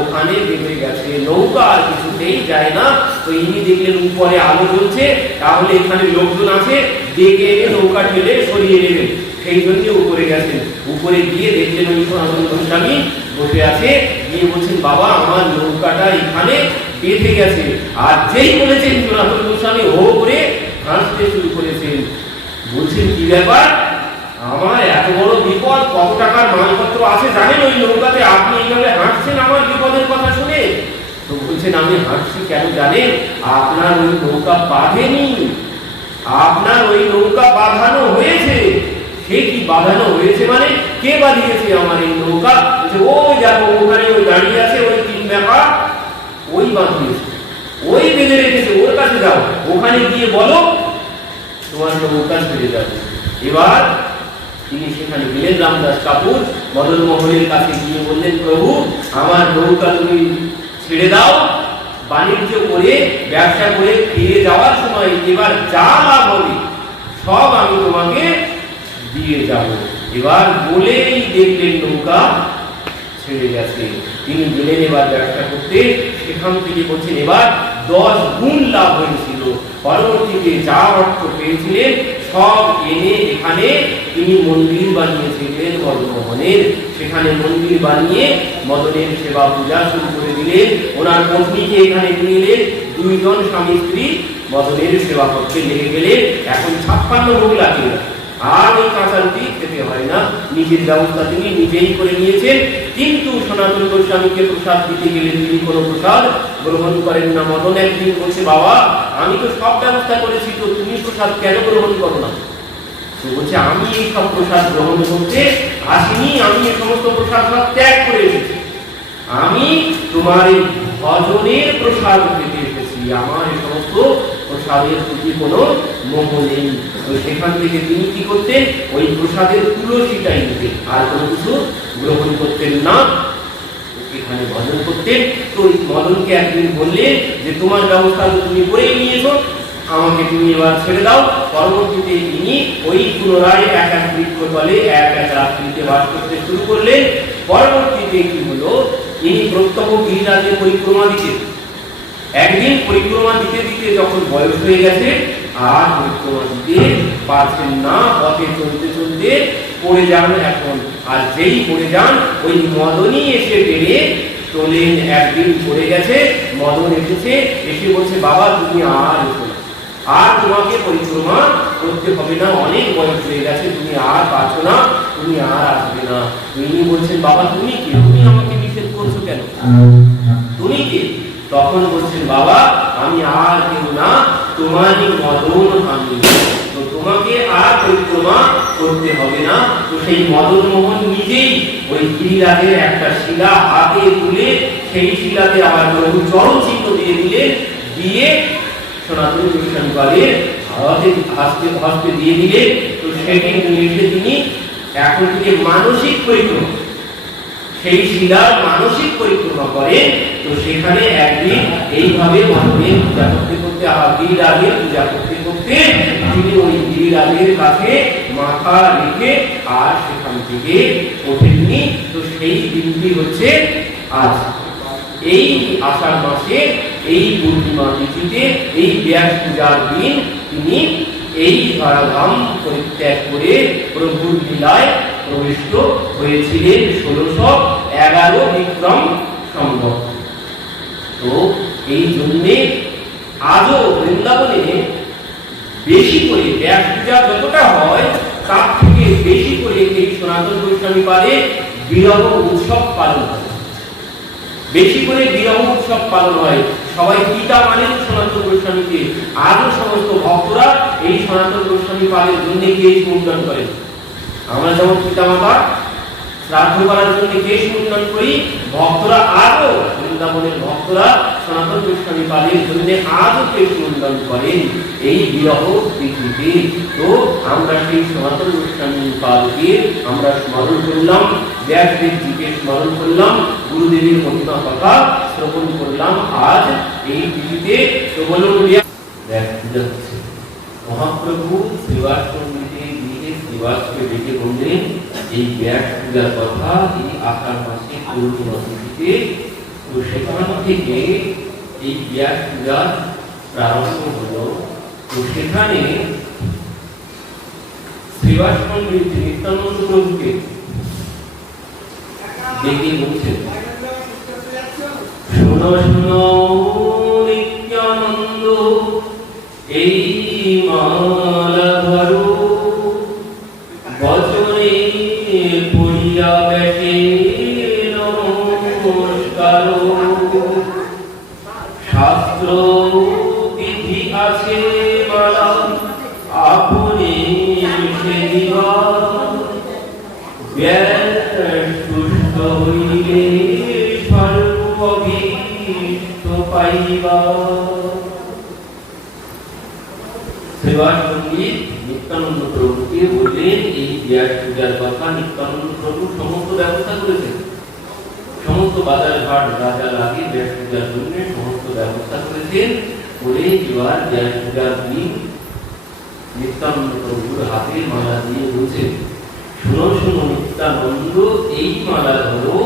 ওখানে দেখে গেছে, নৌকা আর কিছুতেই যায় না। তো ইনি দেখলেন উপরে আলো জ্বলছে, তাহলে এখানে লোকজন আছে, ডেকে এনে নৌকা ঠেলে সরিয়ে নেবেন, সেই জন্য উপরে গেছেন। উপরে গিয়ে দেখলেন ওই সনাতন গোস্বামী বসে আছে, গিয়ে বলছেন বাবা আমার নৌকাটা এখানে বেঁধে গেছে। আর যেই বলেছেন সনাতন গোস্বামী হো করে হাসতে শুরু করেছেন, বলছেন কি ব্যাপার, আমার এত বড় বিপদ, কত টাকার মালপত্র আছে জানেন ওই নৌকাতে, আপনি এইভাবে হাসছেন আমার বিপদের কথা শুনে? তো বলছেন আমি হাসছি কেন জানেন, আপনার ওই নৌকা বাঁধেনি, আপনার ওই নৌকা বাঁধানো হয়েছে। সে কি বাঁধানো হয়েছে মানে, কে বাঁধিয়েছে আমার এই নৌকা? ওই দেখো ওখানে ওই দাঁড়িয়ে আছে ওই তিন ব্যাপার, ওই বাঁধিয়েছে, ওই বেঁধে রেখেছে, ওর কাছে যাও, ওখানে গিয়ে বলো তোমার নৌকা ছেড়ে যাবে। এবার তিনি সেখানে গেলেন, রামদাস কাপুর মদন মোহনের কাছে গিয়ে বললেন প্রভু আমার নৌকা তুমি ছেড়ে দাও, বাণিজ্য করে ব্যবসা করে ফিরে যাওয়ার সময় এবার যা লাভ হবে সব আমি তোমাকে দিয়ে যাব। এবার বলেই দেখলেন নৌকা ছেড়ে গেছে। তিনি গেলেন এবার ব্যবসা করতে, সেখান থেকে বলছেন এবার 10 গুণ লাভ হয়েছিল। পরবর্তীতে যা অর্থ পেয়েছিলেন সব এনে এখানে তিনি মন্দির বানিয়েছিলেন মদনমোহনের, সেখানে মন্দির বানিয়ে মদনের সেবা পূজা শুরু করে দিলেন। ওনার পত্নীকে এখানে নিলেন, 2 জন স্বামী স্ত্রী মদনের সেবা করতে লেগে গেলেন। এখন 56 ভোগ লাগে, আর ওই কাঁচা রুটি খেতে হয় না, নিজের ব্যবস্থা তিনি নিজেই করে নিয়েছেন। কিন্তু সনাতন গোস্বামীকে প্রসাদ দিতে গেলেন, তিনি কোনো প্রসাদ গ্রহণ করেন না। মদন একদিন বলছে বাবা আমি তো সব ব্যবস্থা করেছি, তো তুমি প্রসাদ কেন গ্রহণ করো না? তো বলছে আমি এই সব প্রসাদ গ্রহণ করতে আসিনি, আমি এই সমস্ত প্রসাদ সব ত্যাগ করে এসেছি, আমি তোমার এই ভজনের প্রসাদ পেতে এসেছি, আমার এই সমস্ত প্রসাদের প্রতি কোনো মোহ নেই। তো সেখান থেকে তিনি কি করতেন, ওই প্রসাদের তুলসীটাই নিতেন, আর কোনো কিছু গ্রহণ করতেন না, এখানে ভজন করতেন। তো ওই মদনকে একদিন বললে যে তোমার ব্যবস্থা তুমি করেই নিয়েছো, আমাকে তুমি এবার ছেড়ে দাও। পরবর্তীতে তিনি ওই পুনরায় এক এক বৃক্ষতলে এক এক রাত্রিতে বাস করতে শুরু করলেন। পরবর্তীতে কি হলো, তিনি প্রত্যহ গিরিরাজে পরিক্রমা দিতেন। একদিন পরিক্রমা দিতে দিতে যখন বয়স হয়ে গেছে আর পরিক্রমা দিতে পারছেন না, পথে চলতে চলতে পড়ে যান এখন। আর যেই পড়ে যান ওই মদনই এসে টেনে তোলেন। একদিন পড়ে গেছে, মদন এসেছে, এসে বলছে বাবা তুমি আর এসো না, আর তোমাকে পরিক্রমা করতে হবে না, অনেক বয়স হয়ে গেছে, তুমি আর পারছো না, তুমি আর আসবে না। তিনি বলছেন বাবা তুমি কে, তুমি আমাকে নিষেধ করছো কেন, তুমি কে? তখন বলছেন বাবা আমি আর কেউ না, তোমারই মদন আমি, তো তোমাকে আর পরিক্রমা করতে হবে না। তো সেই মদন মোহন নিজেই ওই গিরিরাজের একটা শিলা হাতে তুলে সেই শিলাতে আবার প্রভু চরণ চিহ্ন দিয়ে দিলেন, দিয়ে সনাতন গোস্বামীপাদের হস্তে দিয়ে দিলেন। তো সেটি নিয়ে তিনি এখন থেকে মানসিক পরিক্রমা, সেই শিলার মানসিক পরিক্রমা করেন। তো সেখানে একদিন এইভাবে মদনের পূজা করতে করতে গিরিরাজের পূজা করতে করতে তিনি ওই গিরিরাজের কাছে মাথা রেখে আর সেখান থেকে ওঠেননি। তো সেই দিনটি হচ্ছে আজ, এই আষাঢ় মাসে এই পূর্ণিমা তিথিতে এই ব্যাস পূজার দিন তিনি এই ধরাধাম পরিত্যাগ করে প্রভুর লীলায় প্রবিষ্ট হয়েছিলেন 1611 বিক্রম সম্ভব। তো এই জন্যে আজও বৃন্দাবনে বেশি করে ব্যাস পূজা যতটা হয় তার থেকে বেশি করে এই সনাতন গোস্বামী পাদে বিরহ উৎসব পালন হয়, বেশি করে বিরহ উৎসব পালন হয়। সবাই পিতা মানেন সনাতন গোস্বামীকে, আজও সমস্ত ভক্তরা এই সনাতন গোস্বামী পাদের জন্য কেশ মুন্ডন করেন। আমরা যেমন পিতা মাতা শ্রাদ্ধ করার জন্য কেশ মুন্ডন করি, ভক্তরা আজও বৃন্দাবনের ভক্তরা সনাতন গোস্বামী পাদের জন্য আজও কেউ ক্রন্দন করেন এই বিরহ পৃথিবীতে। তো আমরা সেই সনাতন গোস্বামী পাদকে আমরা স্মরণ করলাম, ব্যাসদেবজিকে স্মরণ করলাম, গুরুদেবের মহিমা কথা শ্রবণ করলাম আজ এই পৃথিবীতে। তো বলুন ব্যাস পূজা হচ্ছে। মহাপ্রভু শ্রীবাস পণ্ডিতে গিয়ে শ্রীবাসকে ডেকে বললেন এই ব্যাস পূজার কথা এই আষাঢ় মাসে পূর্ণিমা তিথিতে। তো সেখান থেকে এই ব্যাস পূজার প্রারম্ভ হলো। তো সেখানে শ্রীবাস পণ্ডিত নিত্যানন্দ প্রভুকে ডেকে বলছেন, শোনো শোনো নিত্যানন্দ, এই মালা ধরো, বচনে পড়িয়া ব্যাসে নমস্কার। শাস্ত্র বিধি আছে মালা আপনি সে দিবা, ব্যাস তুষ্ট হইলে সর্বভীষ্ট পাইবা। শ্রীবাস পণ্ডিত নিত্যানন্দ প্রভুকে বললেন এই ব্যাস পূজার কথা। নিত্যানন্দ প্রভু সমস্ত ব্যবস্থা করেছেন, সমস্ত বাজার ঘাট রাজা লাগে ব্যাস পূজার জন্য সমস্ত ব্যবস্থা করেছেন। করে এবার ব্যাস পূজার দিন নিত্যানন্দ প্রভুর হাতে মালা দিয়ে বলছেন, শোনো শোনো নিত্যানন্দ, এই মালা ধরো,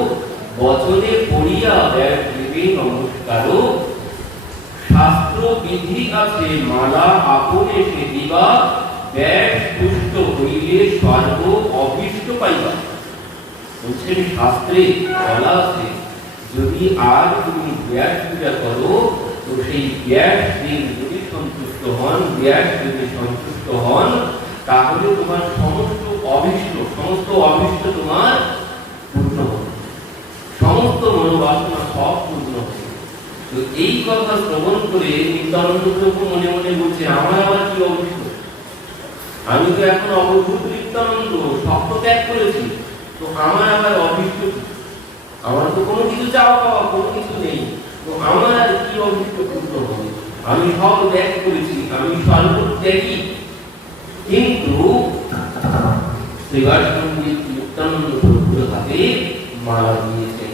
বচনে পড়িয়া ব্যাস দেবে নমস্কার। শাস্ত্র বিধি আছে মালা আপনে সে দিবা, ব্যাস তুষ্ট হইলে সর্ব অভীষ্ট পাইবা। বলছেন শাস্ত্রে বলা আছে যদি আজ তুমি ব্যাস পূজা করো তো সেই ব্যাস দেব যদি সন্তুষ্ট হন, ব্যাস যদি সন্তুষ্ট হন, তাহলে তোমার সমস্ত অভীষ্ট তোমার পূর্ণ হবে, সমস্ত মনোবাসনা সব পূর্ণ হবে। তো এই কথা শ্রবণ করে নিত্যানন্দ প্রভু মনে মনে বলছে আমার আবার কি অভীষ্ট, আমি তো এখন অবধূত নিত্যানন্দ স্বপ্ন ত্যাগ করেছি, তো আমার আবার অভীষ্ট, আমার তো কোনো কিছু চাওয়া পাওয়া কোনো কিছু নেই, তো আমার আর কি অভীষ্ট পূর্ণ হবে, আমি সব ত্যাগ করেছি, আমি সর্বত্যাগী। কিন্তু শ্রীবাস পণ্ডিত নিত্যানন্দ প্রভুর হাতে মালা দিয়েছেন,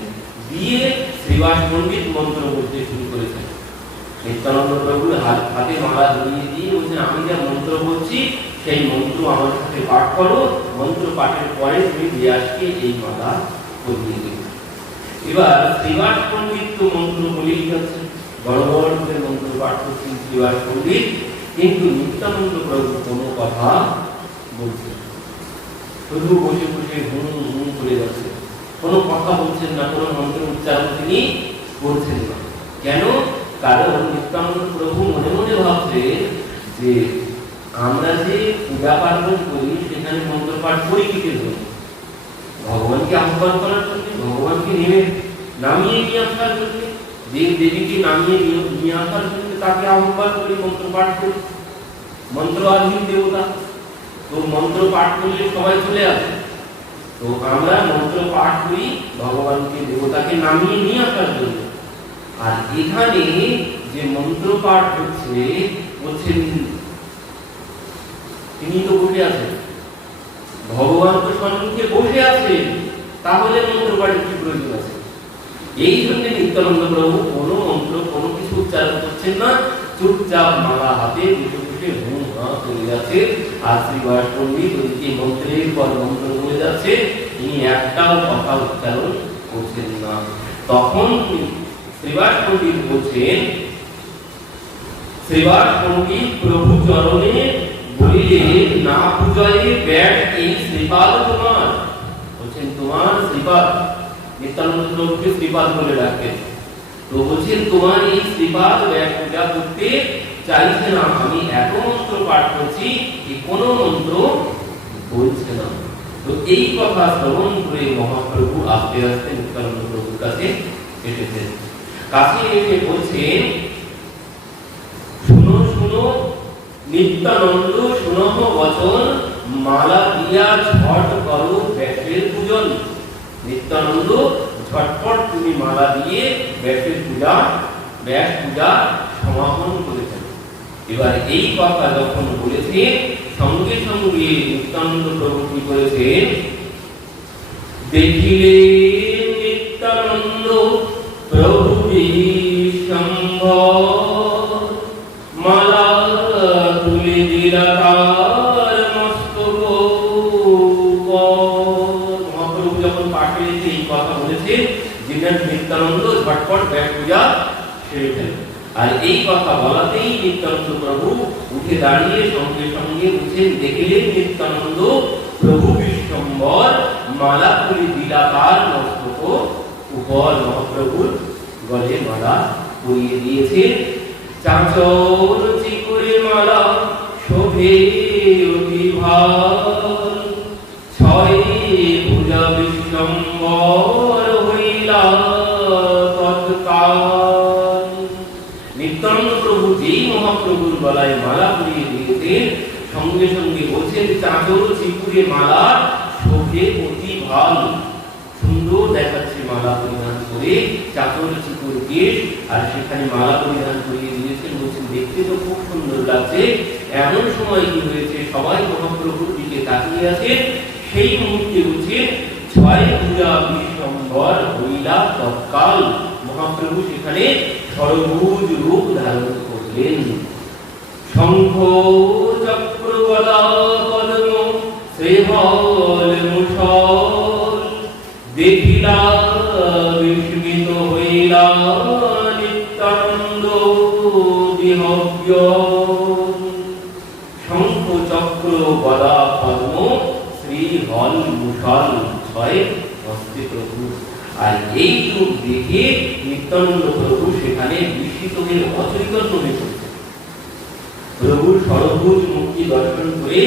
দিয়ে শ্রীবাস পণ্ডিত মন্ত্র বলতে শুরু করেছেন। নিত্যানন্দ প্রভুর হাতে মালা দিয়ে বলছেন আমি যা মন্ত্র বলছি সেই মন্ত্র আমার সাথে পাঠ করো, মন্ত্র পাঠের পরে তুমি ব্যাসকে এই মালা পরিয়ে দেবে। এবার শ্রীবাস পণ্ডিত তো মন্ত্র বলেই যাচ্ছে, বড় বড় মন্ত্র পাঠ করছেন শ্রীবাস পণ্ডিত, কিন্তু নিত্যানন্দ প্রভু কোনো কথা বলছে, শুধু বসে বসে হুম হুম করে যাচ্ছে, কোনো কথা বলছেন না, কোনো মন্ত্র উচ্চারণ তিনি করছেন না। কেন? কারণ নিত্যানন্দ প্রভু মনে মনে ভাবছে যে আমরা যে পূজা পার্বণ করি সেখানে মন্ত্র পাঠ করি কিসের জন্য? ভগবানকে আহ্বান করার জন্য, ভগবানকে নামিয়ে নিয়ে আসার জন্য, দেব দেবীকে নামিয়ে নিয়ে আসার জন্য তাকে আহ্বান করি, মন্ত্র পাঠ করি। মন্ত্রাধীন দেবতা, তো মন্ত্র পাঠ করলে সবাই চলে আসে, তো আমরা মন্ত্র পাঠ করি ভগবানকে দেবতাকে নামিয়ে নিয়ে আসার জন্য। আর এখানে যে মন্ত্র পাঠ হচ্ছে বলছেন তিনি তো বসে আছেন, ভগবান তো সম্মুখে বসে আছেন, তাহলে মন্ত্র পাঠের কি প্রয়োজন আছে? এই জন্য নিত্যানন্দ প্রভু কোনো মন্ত্র কোনো কিছু উচ্চারণ করছেন না, চুপচাপ মালা হাতে বসে বসে হুম হা করে যাচ্ছে। আর শ্রীবাস পণ্ডিত ওইদিকে মন্ত্রের পর মন্ত্র বলে যাচ্ছে, তিনি একটাও কথা উচ্চারণ করছেন না। তখন শ্রীবাস পণ্ডিত বলছেন, শ্রীবাস পণ্ডিত প্রভু চরণে বলিলে না পূজায় ব্যাট এই শ্রীপাদ তোমার, বলছেন তোমার শ্রীপাদ, নিত্যানন্দ প্রভুকে শ্রীপাদ বলে ডাকেন, তো বলছেন তোমার এই শ্রীপাদ ব্যাট পূজা করতে চাইছে না, আমি এত মন্ত্র পাঠ করছি এই কোনো মন্ত্র বলছে না। তো এই কথা শ্রবণ করে মহাপ্রভু আস্তে আস্তে নিত্যানন্দ প্রভুর কাছে এসেছেন, কাছে এসে বলছেন শুনো শুনো নিত্যানন্দ শুনহ বচন, মালা দিয়া ঝট করো ব্যাসের পূজন। নিত্যানন্দ ঝটপট তুমি মালা মালা দিয়ে ব্যাস পূজা সমাপন করেছেন। এবার এই কথা যখন বলেছে, সঙ্গে সঙ্গে নিত্যানন্দ প্রভু কি করেছেন, দেখিলে নিত্যানন্দ প্রভু বিশ্বম্ভর, মালা তুলে দিলা তার মস্তক উপর। মহাপ্রভু যখন পাঠে এই কথা বলেছে, যিনি নিত্যানন্দ ঝটপট ব্যাস পূজা সেরে ফেলেন। আর এই কথা বলাতেই নিত্যানন্দ প্রভু উঠে দাঁড়িয়ে সঙ্গে সঙ্গে উঠে দেখিলেন নিত্যানন্দ প্রভু বিশ্বম্বর, মালা তুলে দিলা তার মস্তক উপর। মহাপ্রভুর গলে মালা পরিয়ে দিয়েছে। চাঁচল চিকুরে মালা শোভে অতি ভার, ছয় ভুজা বিশ্বম্বর হইলা তৎকাল। নিত্যানন্দ প্রভু যেই মহাপ্রভুর গলায় মালা পরিয়ে দিয়েছেন, সঙ্গে সঙ্গে বলছেন চাঁচল চিকুরে মালা শোভে অতি ভাল। সুন্দর দেখাচ্ছে মালা পরিধান করে, চাঁচল চিকুর কেশ, আর সেখানে মালা পরিধান করিয়ে দিয়েছেন। বলছেন দেখতে তো খুব সুন্দর লাগছে। এমন সময় কি হয়েছে, সবাই মহাপ্রভুর দিকে তাকিয়ে আছে। সেই মুহূর্তে বলছে ছয় পূজা বিশ্বম্বর হইলা তৎকাল। মহাপ্রভু সেখানে সর্বভুজ রূপ ধারণ করলেন। শঙ্খ চক্র গদা পদ্ম শ্রীহল মুষল, দেখিলা বিস্মিত হইলা নিত্যানন্দ বিহব্য। শঙ্খ চক্র গদা পদ্ম শ্রীহল মুষল, ছয় হস্তে প্রভু। আর এই রূপ দেখে নিত্যানন্দ প্রভু সেখানে বিস্মিত হয়ে অচৈতন্য হয়ে পড়েছে। প্রভুর ষড়ভুজ মুক্তি দর্শন করে,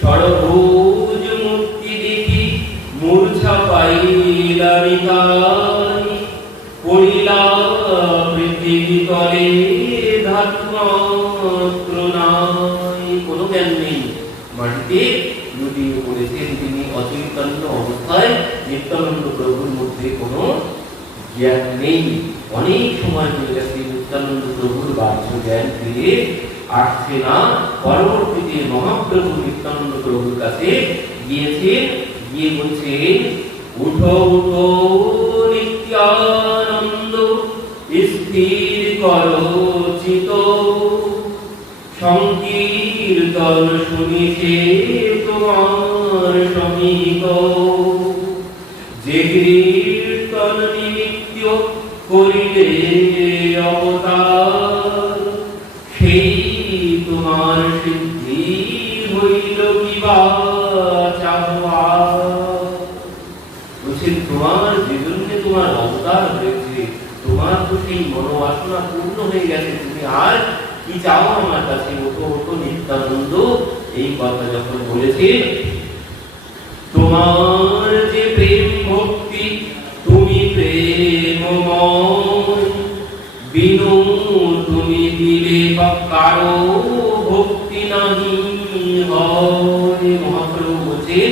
ষড়ভুজ মুক্তি দেখি মূর্ছা পাইলা নিতাই, পড়িলা পৃথিবী তলে ধাতুমাত্র নাই। কোনো জ্ঞান নেই, মাটিতে লুটিয়ে পড়েছেন তিনি অচৈতন্য অবস্থায়। নিত্যানন্দ প্রভুর মধ্যে কোনো জ্ঞান নেই। অনেক সময় হয়ে গেছে, নিত্যানন্দ প্রভুর বাহ্য জ্ঞান ফিরে আসছে না। পরবর্তীতে মহাপ্রভু নিত্যানন্দ প্রভুর কাছে গিয়েছেন, গিয়ে বলছেন উঠো উঠো নিত্যানন্দ, স্থির করো চিত, সংকীর্তন শুনিছে তোমার সমীপ, যে কীর্তন নিমিত্ত করিলে অবতার, সেই তোমার সিদ্ধি হইল কিবা চাওয়া। বলছেন তোমার যে জন্য তোমার অবতার হয়েছে, তোমার তো সেই মনোবাসনা পূর্ণ হয়ে গেছে, তুমি আর কি চাও আমার কাছে? ওঠো ওঠো নিত্যানন্দ। এই কথা যখন বলেছে, তোমার যে প্রেম ভক্তি তুমি প্রেমময়, বিনু তুমি দিলে বা কারো ভক্তি নাহি হয়। মহাপ্রভু বলছেন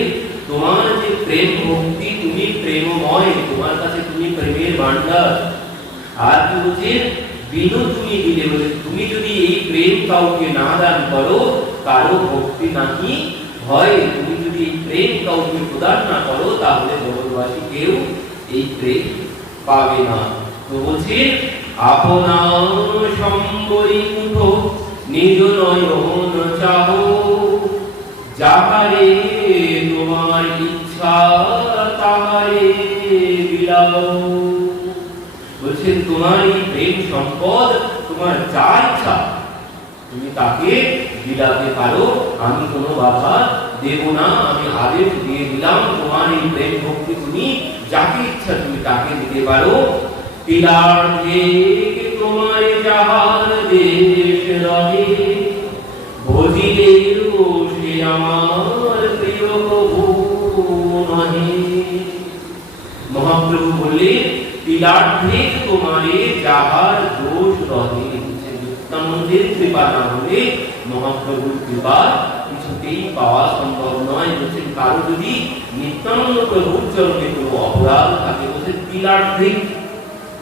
তোমার যে প্রেম ভক্তি তুমি প্রেমময়, তোমার কাছে তুমি প্রেমের ভান্ডার। আর কি বলছেন, বিনু তুমি দিলে, বলে তুমি যদি এই প্রেম কাউকে না দান করো, কারো ভক্তি নাহি হয়। তুমি যদি এই প্রেম কাউকে প্রদান না করো, তাহলে জগৎবাসী কেউ এই প্রেম পাবে না। তো বলছেন আপনার সম্বরী উঠো, নিজ নয়ন চাহো, যাহারে তোমার ইচ্ছা তাহারে বিলাও। বলছেন তোমার এই প্রেম সম্পদ, তোমার যা ইচ্ছা তুমি তাকে বিলাতে পারো, আমি কোনো বাধা দেব না। আমি আদেশ দিয়ে দিলাম, তোমার এই প্রেম ভক্তি তুমি যাকে ইচ্ছা তুমি তাকে দিতে পারো। তিলার্ধে তোমার যাহার দেশ রহে, ভজিলেও সে আমার প্রিয় প্রভু নহে। মহাপ্রভু বললেন তিলার্ধে তোমারে যাহার দোষ রহে। নিত্যানন্দের কৃপা না হলে মহাপ্রভুর কৃপা কিছুতেই পাওয়া সম্ভব নয়। বলছেন কারো যদি নিত্যানন্দ প্রভুর চরণে কোনো অপরাধ থাকে, বলছেন তিলার্ধে,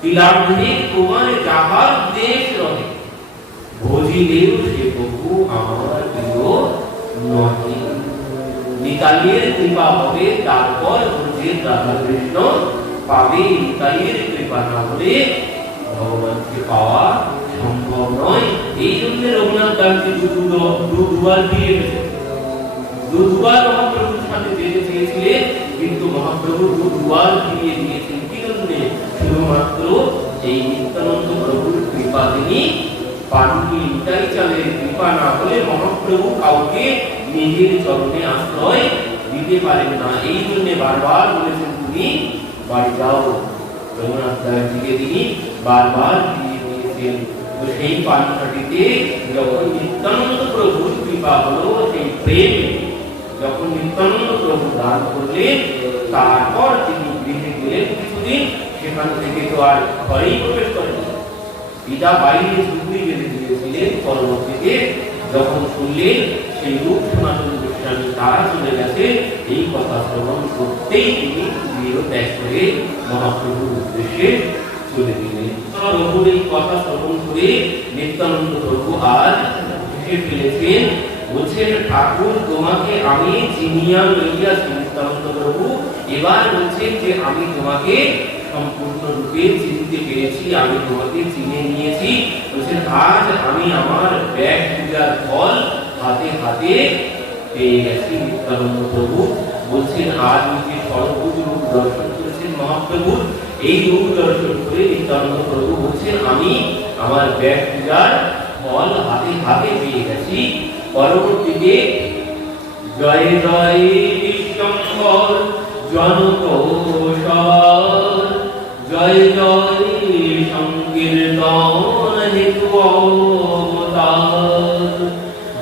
তিলার্ধে তোমার যাহার দেশ রহে, ভজিলেও সে প্রভু আমার প্রিয় নহে। নিতাইয়ের কৃপা হবে, তারপর বলছে রাধা কৃষ্ণ পাবে। নিতাইয়ের কৃপা না হলে ভগবানকে পাওয়া সম্ভব নয়। এই জন্য রঘুনাথ দাসজি দুবার দিয়ে দুবার মহাপ্রভুর সাথে যেতে চেয়েছিলেন, কিন্তু মহাপ্রভু দুবার দিয়ে দিয়েছেন। কি জন্য? শুধুমাত্র এই নিত্যানন্দ প্রভুর কৃপা তিনি পাননি। নিতাই চাঁদের কৃপা না হলে মহাপ্রভু কাউকে নিজের চরণে আশ্রয় দিতে পারেন না। এই জন্য বারবার বলেছেন তুমি বাড়ি যাও। রঘুনাথ দাসজিকে তিনি বারবার দিয়ে দিয়েছেন। তো সেই পানখাটিতে যখন নিত্যানন্দ প্রভুর কৃপা হলো, সেই প্রেম যখন নিত্যানন্দ প্রভু দান করলেন, তারপর তিনি গৃহে গেলেন কিছুদিন। সেখান থেকে তো আর ঘরেই প্রবেশ করেন। পিতা বাইরে ঝুঁকড়ি বেঁধে দিয়েছিলেন। পরবর্তীতে যখন শুনলেন সেই রূপ সনাতন গোস্বামী তারা চলে গেছে, এই কথা শ্রবণ করতেই তিনি গৃহ ত্যাগ করে মহাপ্রভুর উদ্দেশ্যে চলে গেলেন। প্রভুর এই কথা শ্রবণ করে নিত্যানন্দ প্রভু আজ হেসে ফেলেছেন। বলছেন, ঠাকুর তোমাকে আমি চিনিয়া লইয়াছি। নিত্যানন্দ প্রভু এবার বলছেন যে আমি তোমাকে সম্পূর্ণ রূপে চিনতে পেরেছি, আমি তোমাকে চিনে নিয়েছি। বলছেন আজ আমি আমার ব্যাগ পূজার ফল হাতে হাতে পেয়ে গেছি। নিত্যানন্দ প্রভু বলছেন আজ যে সর্বভূত রূপ দর্শন করেছেন মহাপ্রভু, এই রূপ দর্শন করে নিত্যানন্দ প্রভু বলছেন আমি আমার ব্যাগ পূজার ফল হাতে হাতে পেয়ে গেছি। পরবর্তীতে জয় জয় বিশ্বম্ভর জনকোষর, জয় জয় সংকীর্তন হেতু অবতার,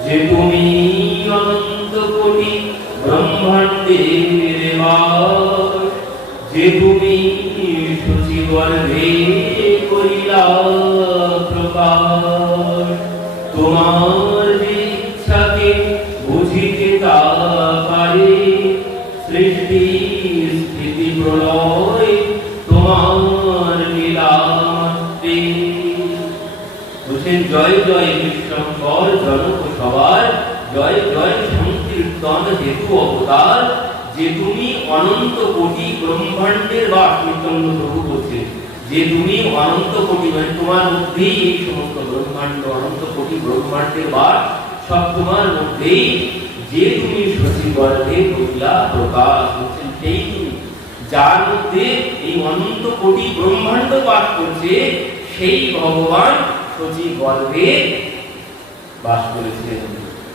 যে তুমি অনন্ত কোটি ব্রহ্মাণ্ডের বাস, যে তুমি সচিবর্গে করিলা প্রকাশ, তোমার যে ইচ্ছাকে বুঝিতে তা পারে, সৃষ্টি স্থিতি প্রলয় তোমার লীলাতে। বলছেন জয় জয় বিশ্বম্ভর জনক সবার, জয় জয় সংকীর্তন হেতু অবতার, যে তুমি অনন্ত কোটি ব্রহ্মাণ্ডের বাস। নিত্যানন্দ প্রভু বলছেন যে তুমি অনন্ত কোটি, মানে তোমার মধ্যেই এই সমস্ত ব্রহ্মাণ্ড, অনন্ত কোটি ব্রহ্মাণ্ডের বাস সব তোমার মধ্যেই, যে তুমি সচিবর্গে করিলা প্রকাশ। বলছেন সেই তুমি যার মধ্যে এই অনন্ত কোটি ব্রহ্মাণ্ড বাস করছে, সেই ভগবান সচিবর্গে বাস করেছেন।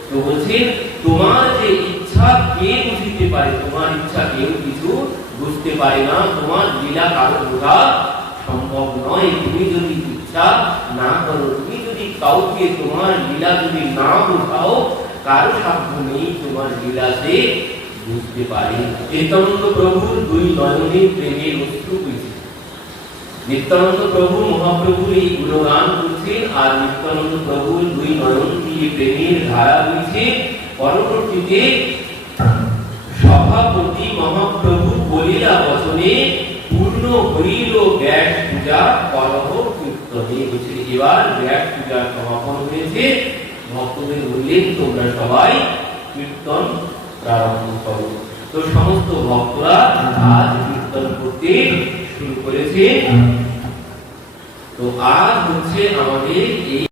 তো বলছেন তোমার যে ইচ্ছা কে বুঝিতে পারে? তোমার ইচ্ছা কেউ কিছু বুঝতে পারে না, তোমার লীলা কারো বোঝা সম্ভব নয়। তুমি যদি ইচ্ছা না করো, তুমি যদি কাউকে তোমার লীলা যদি না বোঝাও, কারো সাধ্য নেই তোমার লীলা সে বুঝতে পারে। নিত্যানন্দ প্রভুর দুই নয়নে প্রেমের অশ্রু বইছে। নিত্যানন্দ প্রভু মহাপ্রভুর এই গুণগান করছেন, আর নিত্যানন্দ প্রভুর দুই নয়ন দিয়ে প্রেমের ধারা বইছে। পরবর্তীতে সভাপতি মহাপ্রভু বলিলা বচনে, পূর্ণ হইল ব্যাস পূজা কলহ কীর্তনে। বলছে এবার ব্যাস পূজার সমাপন হয়েছে। ভক্তদের বললেন তোমরা সবাই কীর্তন প্রারম্ভ করো। তো সমস্ত ভক্তরা আজ কীর্তন করতে শুরু করেছে। তো আজ হচ্ছে আমাদের এই